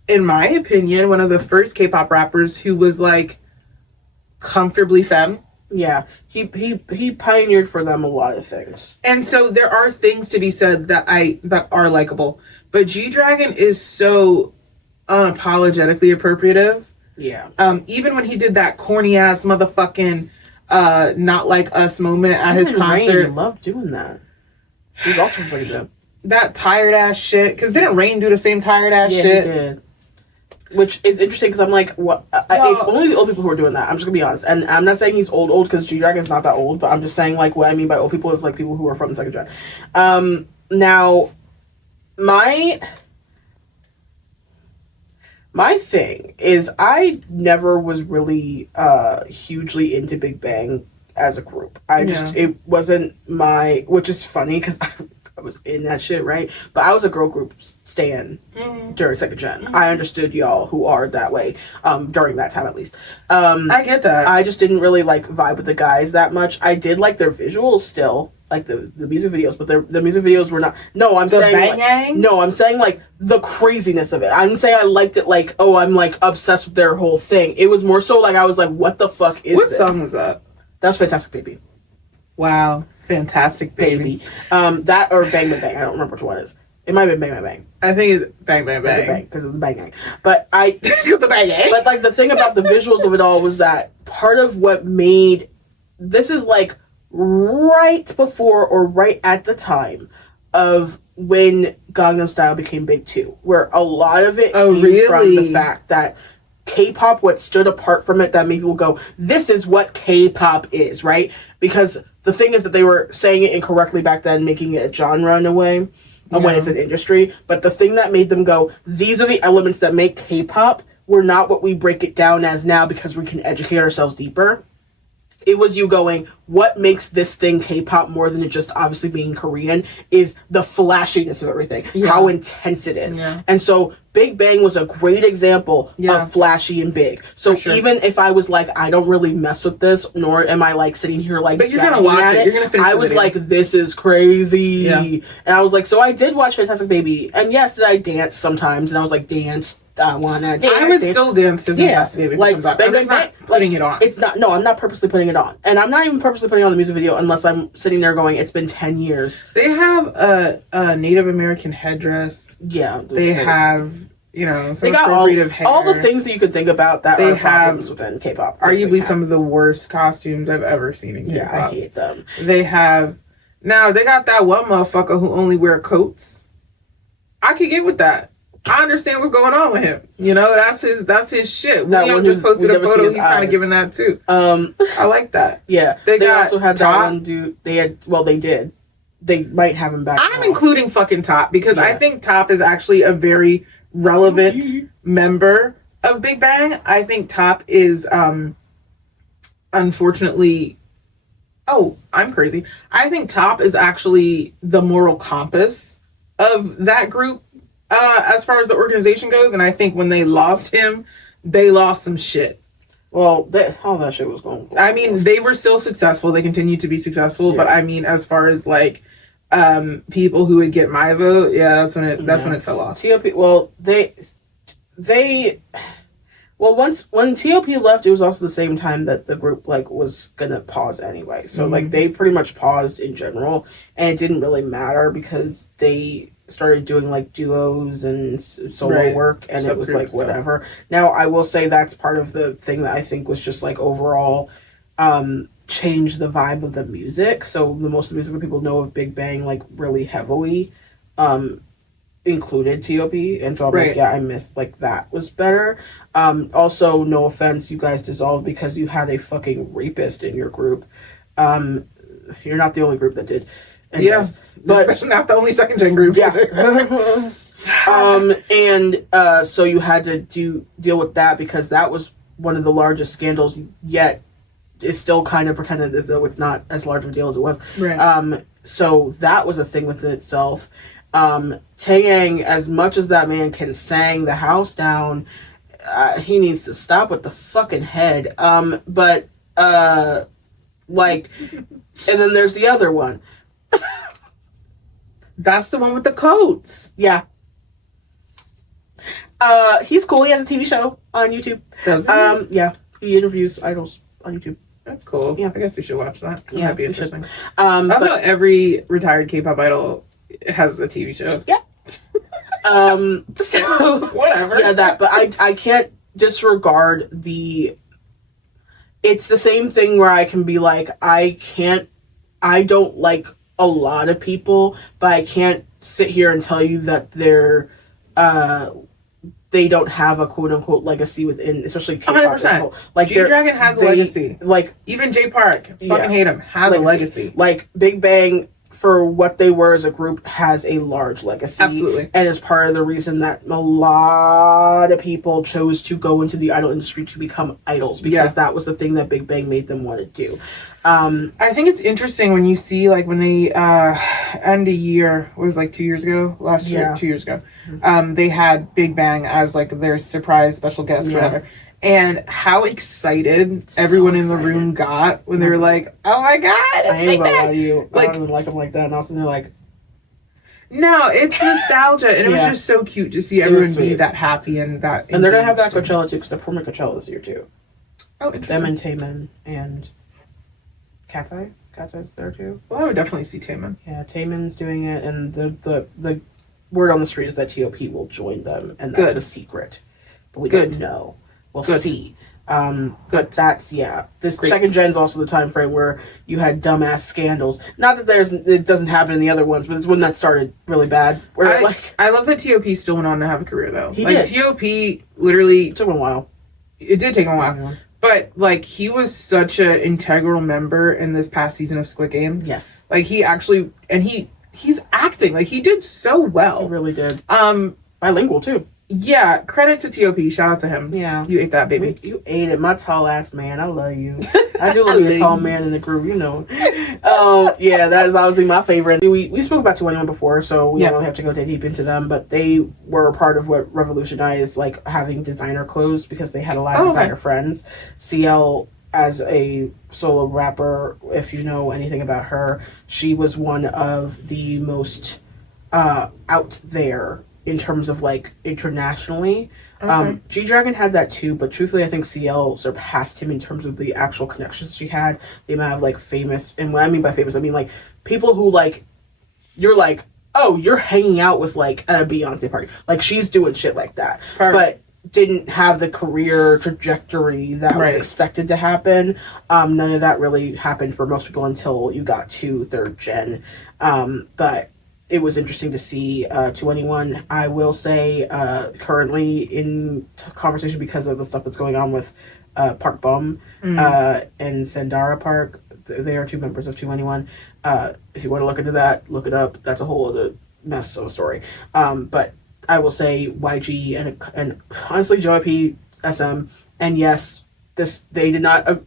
in my opinion, one of the first K-pop rappers who was like comfortably femme. Yeah, he pioneered for them a lot of things. And so there are things to be said that are likable. But G-Dragon is so unapologetically appropriative. Yeah. Even when he did that corny ass motherfucking Not Like Us moment at his concert. I love doing that. He's also pretty good. That tired ass shit. Because didn't Rain do the same tired ass shit? Yeah, he did. Which is interesting because I'm like, what? It's only the old people who are doing that. I'm just gonna be honest, and I'm not saying he's old because G-Dragon's not that old, but I'm just saying like what I mean by old people is like people who are from the second gen. Now, my thing is I never was really hugely into Big Bang as a group. It wasn't my, which is funny because I was in that shit, right? But I was a girl group stan during second gen. I understood y'all who are that way during that time at least. I get that. I just didn't really like vibe with the guys that much. I did like their visuals still, like the music videos, but the music videos were not. No, I'm saying like the craziness of it. I'm saying I liked it like, oh, I'm like obsessed with their whole thing. It was more so like I was like, what the fuck is this? What song was that? That's Fantastic Baby. Wow. Fantastic Baby. That or Bang Bang Bang. I don't remember which one it is. It might have been Bang Bang Bang. I think it's Bang Bang Bang. Because of the Bang Bang. But because the Bang Bang. But like the thing about the visuals of it all was that part of what made this is like right before or right at the time of when Gangnam Style became big too, where a lot of it came from the fact that K-pop, what stood apart from it that made people go, this is what K-pop is, right? Because the thing is that they were saying it incorrectly back then, making it a genre in a way. when it's an industry. But the thing that made them go, these are the elements that make K-pop, were not what we break it down as now because we can educate ourselves deeper. It was you going, what makes this thing K-pop more than it just obviously being Korean is the flashiness of everything, how intense it is. And so Big Bang was a great example of flashy and big. So even if I was like, I don't really mess with this, nor am I like sitting here like, but you're gonna watch it. You're gonna finish I was like, this is crazy. And I was like, so I did watch Fantastic Baby, and yes, did I dance sometimes? And I was like, dance. I wanna dance. I would still dance to Fantastic Baby. Like, I'm just not putting it on. It's not. No, I'm not purposely putting it on, and I'm not even purposely putting on the music video unless I'm sitting there going, "It's been 10 years." They have a Native American headdress. Yeah, they have. You know, they got all the things that you could think about that are problems within K-pop. Arguably some of the worst costumes I've ever seen in K-pop. Yeah, I hate them. They got that one motherfucker who only wear coats. I could get with that. I understand what's going on with him. You know, that's his shit. Leon just posted a photo. He's kind of giving that too. I like that. Yeah, they also had that one dude. They did. They might have him back. I'm including fucking Top because I think Top is actually a very relevant member of Big Bang. I think Top is unfortunately I'm crazy. I think Top is actually the moral compass of that group as far as the organization goes, and I think when they lost him, they lost some shit. Well, all that shit was going I mean, they were still successful. They continued to be successful, but I mean, as far as like people who would get my vote, that's when it fell off. TOP, well, when TOP left, it was also the same time that the group like was gonna pause anyway. So like they pretty much paused in general, and it didn't really matter because they started doing like duos and solo work, and it was like whatever. Now I will say that's part of the thing that I think was just like overall change the vibe of the music. So the most of the music that people know of Big Bang like really heavily included TOP, and so I'm like, yeah, I missed like that was better. Also, no offense, you guys dissolved because you had a fucking rapist in your group. You're not the only group that did. And but especially not the only second gen group. So you had to deal with that because that was one of the largest scandals yet. Is still kind of pretended as though it's not as large of a deal as it was. So that was a thing within itself. Taeyang, as much as that man can sang the house down, he needs to stop with the fucking head. And then there's the other one. That's the one with the coats. Yeah. He's cool. He has a TV show on YouTube. Does he? Yeah. He interviews idols on YouTube. That's cool. Yeah. I guess you should watch that. That'd be interesting. I know every retired K-pop idol has a TV show. Yeah. So whatever. Yeah, that. But I can't disregard it's the same thing where I can be like, I don't like a lot of people, but I can't sit here and tell you that they don't have a quote unquote legacy within, especially K-pop. 100%. Like G-Dragon has a legacy. Like even J Park, fucking hate him, has a legacy. Like Big Bang, for what they were as a group, has a large legacy. Absolutely. And is part of the reason that a lot of people chose to go into the idol industry to become idols, because that was the thing that Big Bang made them want to do. I think it's interesting when you see, like, when they end a year, it was like 2 years ago, 2 years ago, they had Big Bang as like their surprise special guest or whatever. And how excited everyone in the room got when they were like, "Oh my god, it's Big Bang!" Like, I don't even like them like that. And also they're like, no, it's nostalgia, and it was just so cute to see everyone be that happy and that. And they're gonna have that Coachella too, because they're performing Coachella this year too. Oh, interesting. Them and Taemin and Cat's Eye. Cat's Eye's there too. Well, I would definitely see Taemin. Yeah, Taemin's doing it, and the word on the street is that TOP will join them, and that's the secret. But we don't know. We'll see. But that's this second gen's also the time frame where you had dumbass scandals. Not that it doesn't happen in the other ones, but it's when that started really bad. Where I love that TOP still went on to have a career though. He did. TOP literally, it took him a while. It did take him a while. But like, he was such an integral member in this past season of Squid Game. Yes. Like, he actually, and he he's acting. Like, he did so well. He really did. Bilingual too. Yeah, credit to T.O.P. Shout out to him. Yeah. You ate that, baby. You ate it. My tall ass man. I love you. I do love a tall man in the group, you know. Yeah, that is obviously my favorite. We spoke about 2NE1 before, so we don't really have to go that deep into them, but they were a part of what revolutionized like having designer clothes because they had a lot of designer friends. CL as a solo rapper, if you know anything about her, she was one of the most out there in terms of like internationally. G-Dragon had that too, but truthfully I think CL surpassed him in terms of the actual connections she had, the amount of like famous, and what I mean by famous I mean like people who like you're like, oh, you're hanging out with like at a Beyonce party, like she's doing shit like that. But didn't have the career trajectory that was expected to happen. None of that really happened for most people until you got to third gen. But it was interesting to see 2NE1. I will say currently in conversation because of the stuff that's going on with Park Bum and Sandara Park. They are two members of 2NE1. If you want to look into that, look it up. That's a whole other mess of a story. But I will say YG and honestly Joy P, SM, and yes, they did not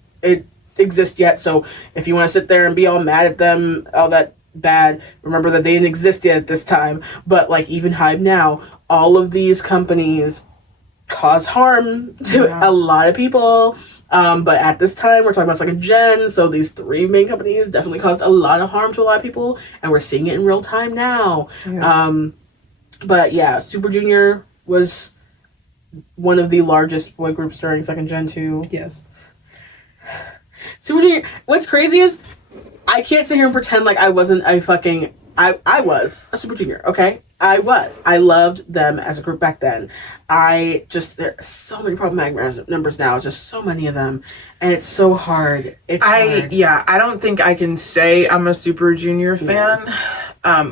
exist yet. So if you want to sit there and be all mad at them, all that bad, remember that they didn't exist yet at this time. But like even Hive now, all of these companies cause harm to a lot of people. But at this time we're talking about second gen, so these three main companies definitely caused a lot of harm to a lot of people, and we're seeing it in real time now. But yeah, Super Junior was one of the largest boy groups during second gen too. Yes. Super Junior, what's crazy is I can't sit here and pretend like I wasn't I was a Super Junior, okay? I loved them as a group back then. There are so many problematic numbers now. It's just so many of them. And it's so hard. I don't think I can say I'm a Super Junior fan.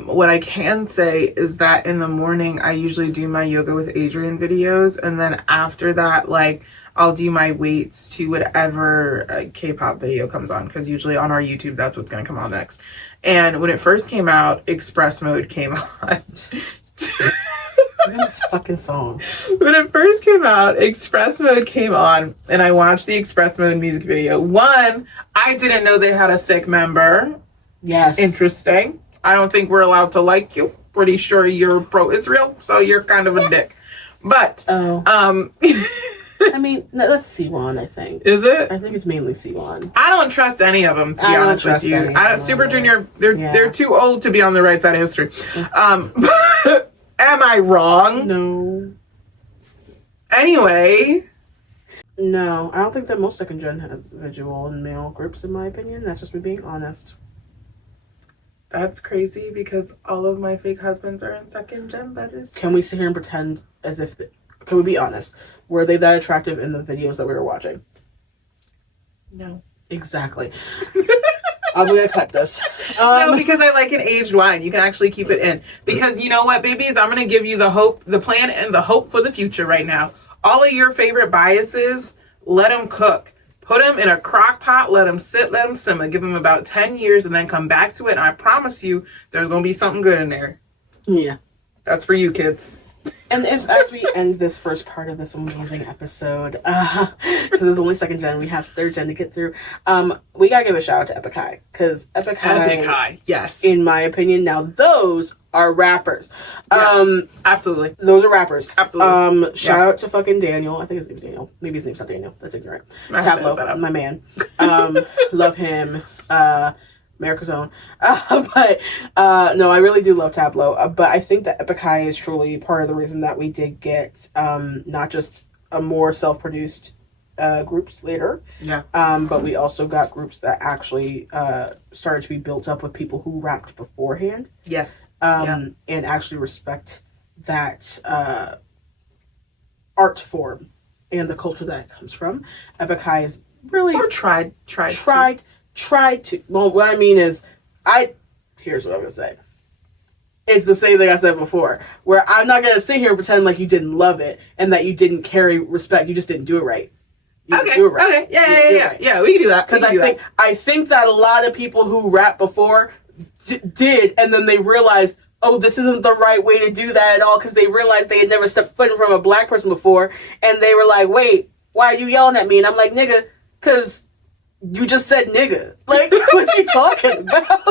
What I can say is that in the morning, I usually do my yoga with Adrian videos. And then after that, like, I'll do my weights to whatever K-pop video comes on. Because usually on our YouTube, that's what's going to come on next. And when it first came out, Express Mode came on. This fucking song. When it first came out, Express Mode came on, and I watched the Express Mode music video. One, I didn't know they had a thick member. Yes. Interesting. I don't think we're allowed to like you. Pretty sure you're pro-Israel, so you're kind of a dick. But, I mean, that's C1, I think. Is it? I think it's mainly C1. I don't trust any of them, to be honest with you. Super Junior, they're too old to be on the right side of history. Am I wrong? No. Anyway. No, I don't think that most second gen has visual and male groups, in my opinion. That's just me being honest. That's crazy because all of my fake husbands are in second gen, but Can we sit here and pretend as if... Can we be honest? Were they that attractive in the videos that we were watching? No. Exactly. I'm gonna cut this. No, because I like an aged wine. You can actually keep it in. Because you know what, babies? I'm gonna give you the hope, the plan, and the hope for the future right now. All of your favorite biases, let them cook. Put them in a crock pot, let them sit, let them simmer. Give them about 10 years and then come back to it. And I promise you, there's gonna be something good in there. Yeah. That's for you, kids. And as we end this first part of this amazing episode, because it's only second gen, we have third gen to get through. We gotta give a shout out to Epic High, because Epic High, yes, in my opinion, now those are rappers. Yes, absolutely, those are rappers. Absolutely. Shout out to fucking Daniel. I think his name's Daniel. Maybe his name's not Daniel. That's ignorant. Tableau, my man. Love him. America's Own. But no, I really do love Tableau. But I think that Epic High is truly part of the reason that we did get not just a more self-produced groups later, but we also got groups that actually started to be built up with people who rapped beforehand. Yes. And actually respect that art form and the culture that it comes from. Epic High is really... Or tried to. Well, what I mean is, here's what I'm gonna say. It's the same thing I said before, where I'm not gonna sit here and pretend like you didn't love it and that you didn't carry respect. You just didn't do it right. Okay. Do it right. Okay. Yeah. We can do that. Because I think that a lot of people who rap before, did, and then they realized, oh, this isn't the right way to do that at all, because they realized they had never stepped foot in front of a black person before, and they were like, wait, why are you yelling at me? And I'm like, nigga, because you just said nigga. Like, what you talking about?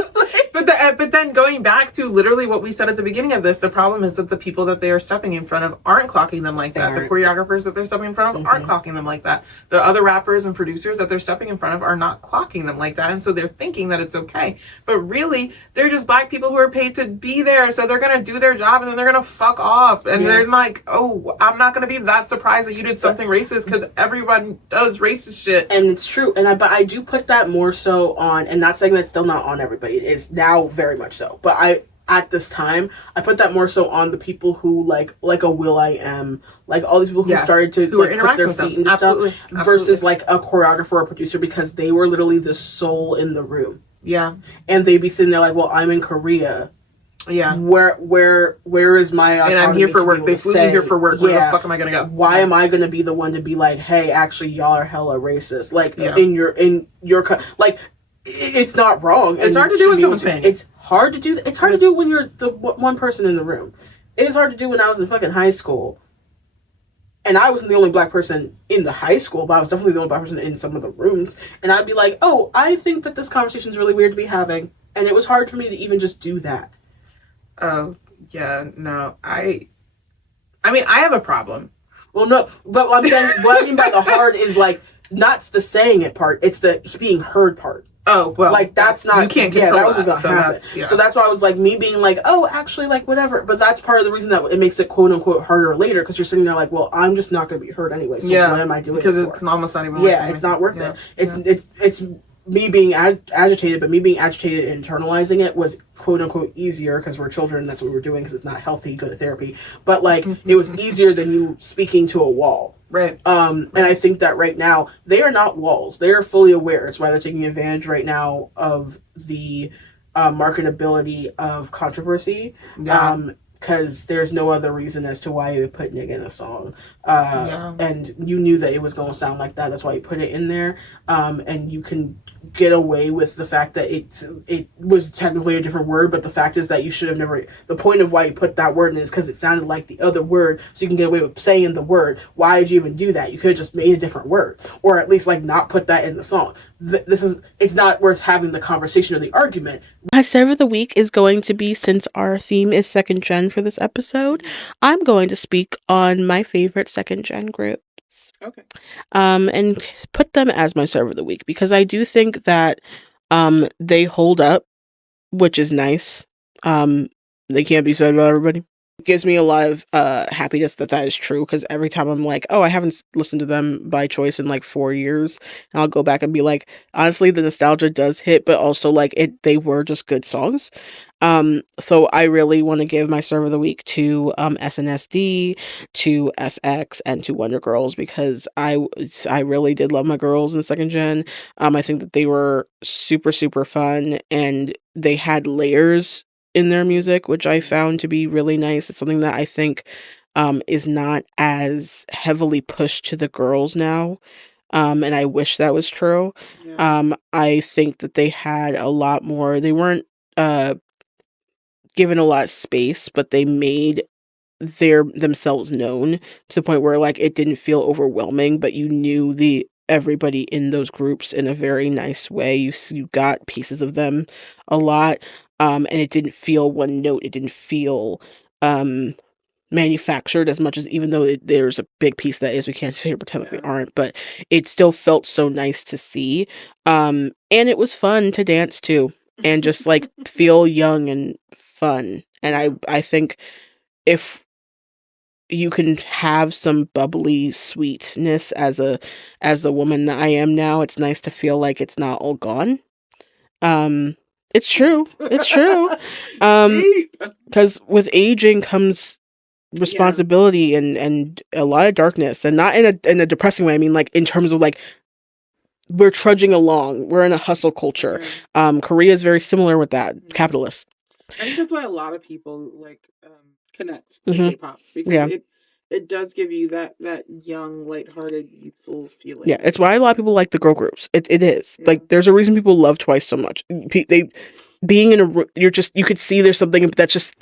But then going back to literally what we said at the beginning of this, the problem is that the people that they are stepping in front of aren't clocking them like that. The choreographers that they're stepping in front of aren't clocking them like that. The other rappers and producers that they're stepping in front of are not clocking them like that. And so they're thinking that it's okay. But really, they're just black people who are paid to be there. So they're going to do their job and then they're going to fuck off. And they're like, oh, I'm not going to be that surprised that you did something racist, because everyone does racist shit. And it's true. But I do put that more so on, and not saying that's still not on everybody. It is now very much so. But at this time, I put that more so on the people who like a will.i.am, like all these people who started to who like, put their feet into stuff, versus like a choreographer or producer, because they were literally the soul in the room. Yeah. And they'd be sitting there like, well, I'm in Korea. Yeah. Where is my autonomy? And I'm here for work. They flew me here for work. Where the fuck am I gonna go? Why am I gonna be the one to be like, hey, actually, y'all are hella racist? Like in your like, it's not wrong. It's hard to do when someone's paying. It's hard to do. It's hard to do when you're the one person in the room. It is hard to do when I was in fucking high school. And I wasn't the only black person in the high school, but I was definitely the only black person in some of the rooms. And I'd be like, oh, I think that this conversation is really weird to be having. And it was hard for me to even just do that. Oh, yeah, no. I mean, I have a problem. Well, no, but what I'm saying, what I mean by the hard is like, not the saying it part, it's the being heard part. Oh, well. Like, that's not, you can't control that wasn't going to happen. So that's why I was like, me being like, oh, actually, like, whatever. But that's part of the reason that it makes it quote unquote harder later, because you're sitting there like, well, I'm just not going to be heard anyway. So what am I doing? Because it's almost not even worth it. It's not worth it. It's me being agitated, but me being agitated and internalizing it was quote unquote easier, because we're children. That's what we were doing, because it's not healthy. Go to therapy. But like, it was easier than you speaking to a wall. Right. And I think that right now they are not walls. They are fully aware. It's why they're taking advantage right now of the marketability of controversy. Because there's no other reason as to why you would put nigga in a song. And you knew that it was going to sound like that. That's why you put it in there. And you can get away with the fact that it was technically a different word, but the fact is that you should have never, the point of why you put that word in is because it sounded like the other word, so you can get away with saying the word. Why did you even do that? You could have just made a different word, or at least like not put that in the song. It's not worth having the conversation or the argument. My serve of the week is going to be, since our theme is second gen for this episode, I'm going to speak on my favorite second gen groups. Okay. And put them as my serve of the week, because I do think that they hold up, which is nice. They can't be said about everybody. It gives me a lot of happiness that is true, because every time I'm like, oh, I haven't listened to them by choice in like 4 years, and I'll go back and be like, honestly, the nostalgia does hit, but also like they were just good songs. So I really want to give my serve of the week to SNSD, to FX, and to Wonder Girls, because I really did love my girls in second gen. I think that they were super, super fun, and they had layers in their music, which I found to be really nice. It's something that I think is not as heavily pushed to the girls now. And I wish that was true. I think that they had a lot more, they weren't given a lot of space, but they made themselves known to the point where like it didn't feel overwhelming, but you knew everybody in those groups in a very nice way. You got pieces of them a lot, and it didn't feel one note. It didn't feel manufactured as much as, even though there's a big piece that is, we can't sit here pretend like they aren't, but it still felt so nice to see. And it was fun to dance to, and just like feel young and fun. And I think if you can have some bubbly sweetness as the woman that I am now, it's nice to feel like it's not all gone. It's true. It's true. Because with aging comes responsibility and a lot of darkness, and not in a depressing way. I mean, like in terms of like, we're trudging along. We're in a hustle culture. Korea is very similar with that. Capitalist. I think that's why a lot of people like connect to K-pop, because it does give you that young, lighthearted, youthful feeling. Yeah, it's why a lot of people like the girl groups. It is like, there's a reason people love Twice so much. being in a room, you could see there's something that's just,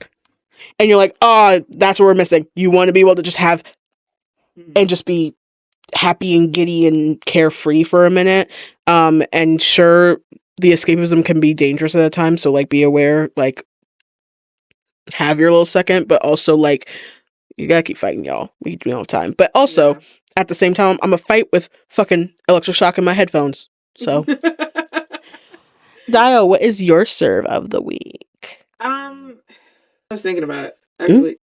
and you're like, oh, that's what we're missing. You want to be able to just have and just be happy and giddy and carefree for a minute. And sure, the escapism can be dangerous at a time, so like be aware, like have your little second, but also like you gotta keep fighting, y'all. We don't have time. But also at the same time, I'm a fight with fucking electroshock in my headphones. So Dio, what is your serve of the week? I was thinking about it actually.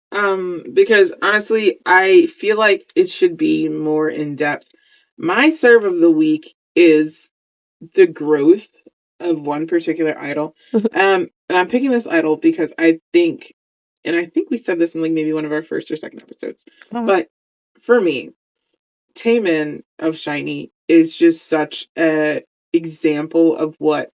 Because honestly, I feel like it should be more in depth. My serve of the week is the growth of one particular idol. And I'm picking this idol because I think we said this in like maybe one of our first or second episodes. But for me, Taemin of SHINee is just such a example of what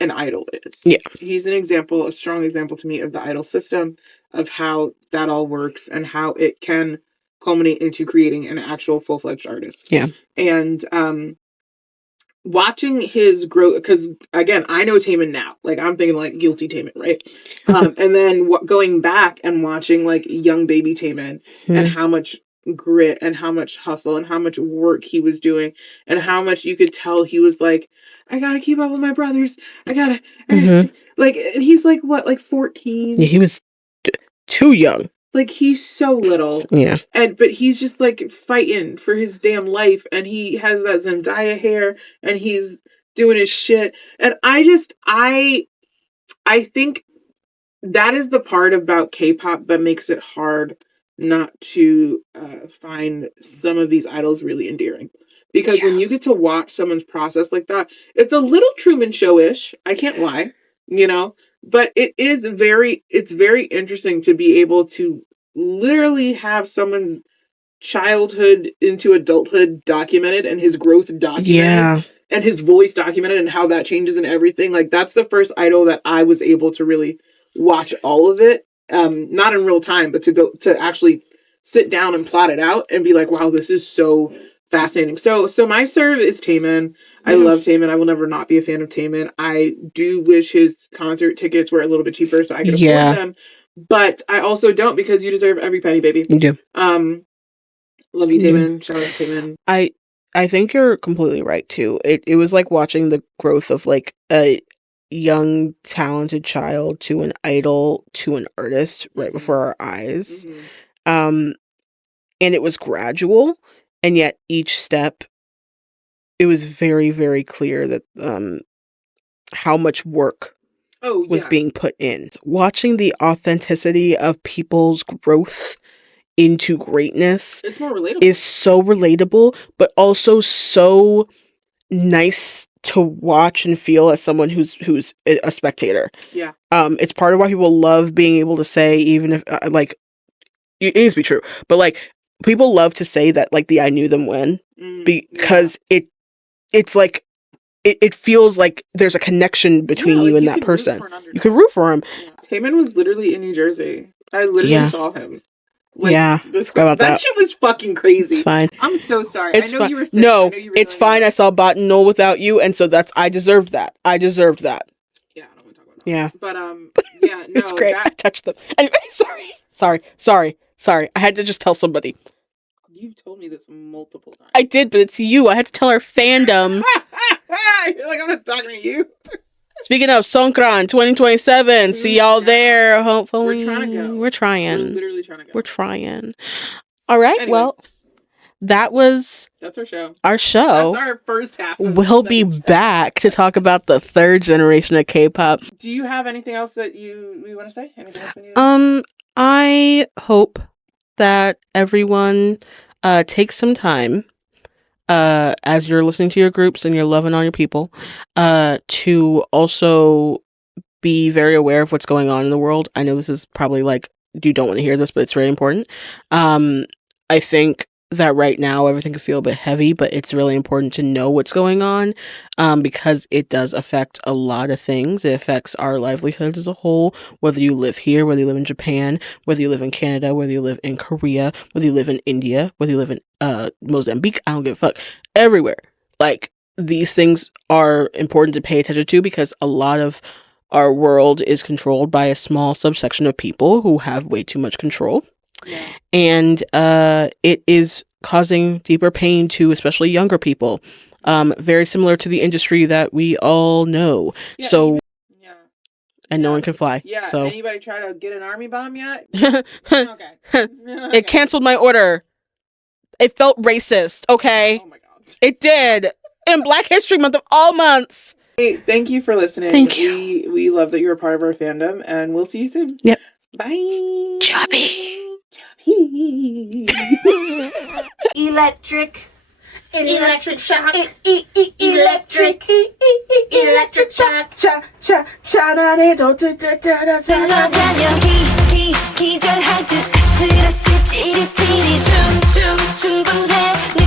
an idol is. Yeah. He's an example, a strong example to me of the idol system, of how that all works and how it can culminate into creating an actual full-fledged artist. Yeah. And watching his growth, because again, I know Taemin now. Like I'm thinking like guilty Taemin, right? And then going back and watching like young baby Taemin and how much grit and how much hustle and how much work he was doing and how much you could tell he was like, I gotta keep up with my brothers. I gotta like, and he's like what, like 14? Yeah, he was too young. Like he's so little. Yeah. But he's just like fighting for his damn life, and he has that Zendaya hair and he's doing his shit. And I think that is the part about K-pop that makes it hard not to find some of these idols really endearing. Because when you get to watch someone's process like that, it's a little Truman Show-ish. I can't lie, but it's very interesting to be able to literally have someone's childhood into adulthood documented and his growth documented and his voice documented and how that changes and everything. Like that's the first idol that I was able to really watch all of it. Not in real time, but to actually sit down and plot it out and be like, wow, this is so fascinating. So my serve is Taemin. I love Taemin. I will never not be a fan of Taemin. I do wish his concert tickets were a little bit cheaper so I could afford them. But I also don't, because you deserve every penny, baby. You do. Love you, Taemin. Shout out to Taemin. I think you're completely right too. It was like watching the growth of like a young talented child to an idol to an artist right before our eyes. And it was gradual, and yet each step it was very, very clear that how much work was being put in. Watching the authenticity of people's growth into greatness, it's more relatable. Is so relatable, but also so nice to watch and feel as someone who's a spectator. Yeah. It's part of why people love being able to say, even if like it needs to be true, but like people love to say that like the I knew them when, because it's like it feels like there's a connection between you and that person. You could root for him. Yeah. Taemin was literally in New Jersey. I literally saw him. Like, that shit was fucking crazy. It's fine. I'm so sorry. It's I know you were sick. No, it's fine. I saw Bot and Null without you, and so I deserved that. Yeah, I don't want to talk about that. Yeah. But yeah, no. It's great. I touched them. Anyway, sorry. I had to just tell somebody. You've told me this multiple times. I did, but it's you. I had to tell our fandom. You're like, I'm not talking to you. Speaking of Songkran 2027, see y'all there. Hopefully, we're trying to go. We're trying. We're literally trying to go. We're trying. All right. Anyway, well, that's our show. That's our first half. We'll be back to talk about the third generation of K-pop. Do you have anything else that we want to say? Anything else we need to I hope that everyone takes some time as you're listening to your groups and you're loving on your people to also be very aware of what's going on in the world. I know this is probably like you don't want to hear this, but it's very important. I think that right now everything can feel a bit heavy, but it's really important to know what's going on because it does affect a lot of things. It affects our livelihoods as a whole, whether you live here, whether you live in Japan, whether you live in Canada, whether you live in Korea, whether you live in India, whether you live in Mozambique. I don't give a fuck. Everywhere. Like, these things are important to pay attention to because a lot of our world is controlled by a small subsection of people who have way too much control. Yeah. And it is causing deeper pain to especially younger people. Very similar to the industry that we all know. Yeah, So, yeah. and no one can fly. Yeah. So, Anybody try to get an army bomb yet? it Okay. canceled my order. It felt racist. Okay, Oh my god. it did. In Black History Month of all months. Hey, thank you for listening. Thank you. We love that you're a part of our fandom, and we'll see you soon. Yep. Bye. Chubby. Electric. Electric shock. Electric. Electric shock. 흘러다녀 기절할 듯 아슬아슬 찌릿찌릿 충충 충분해 네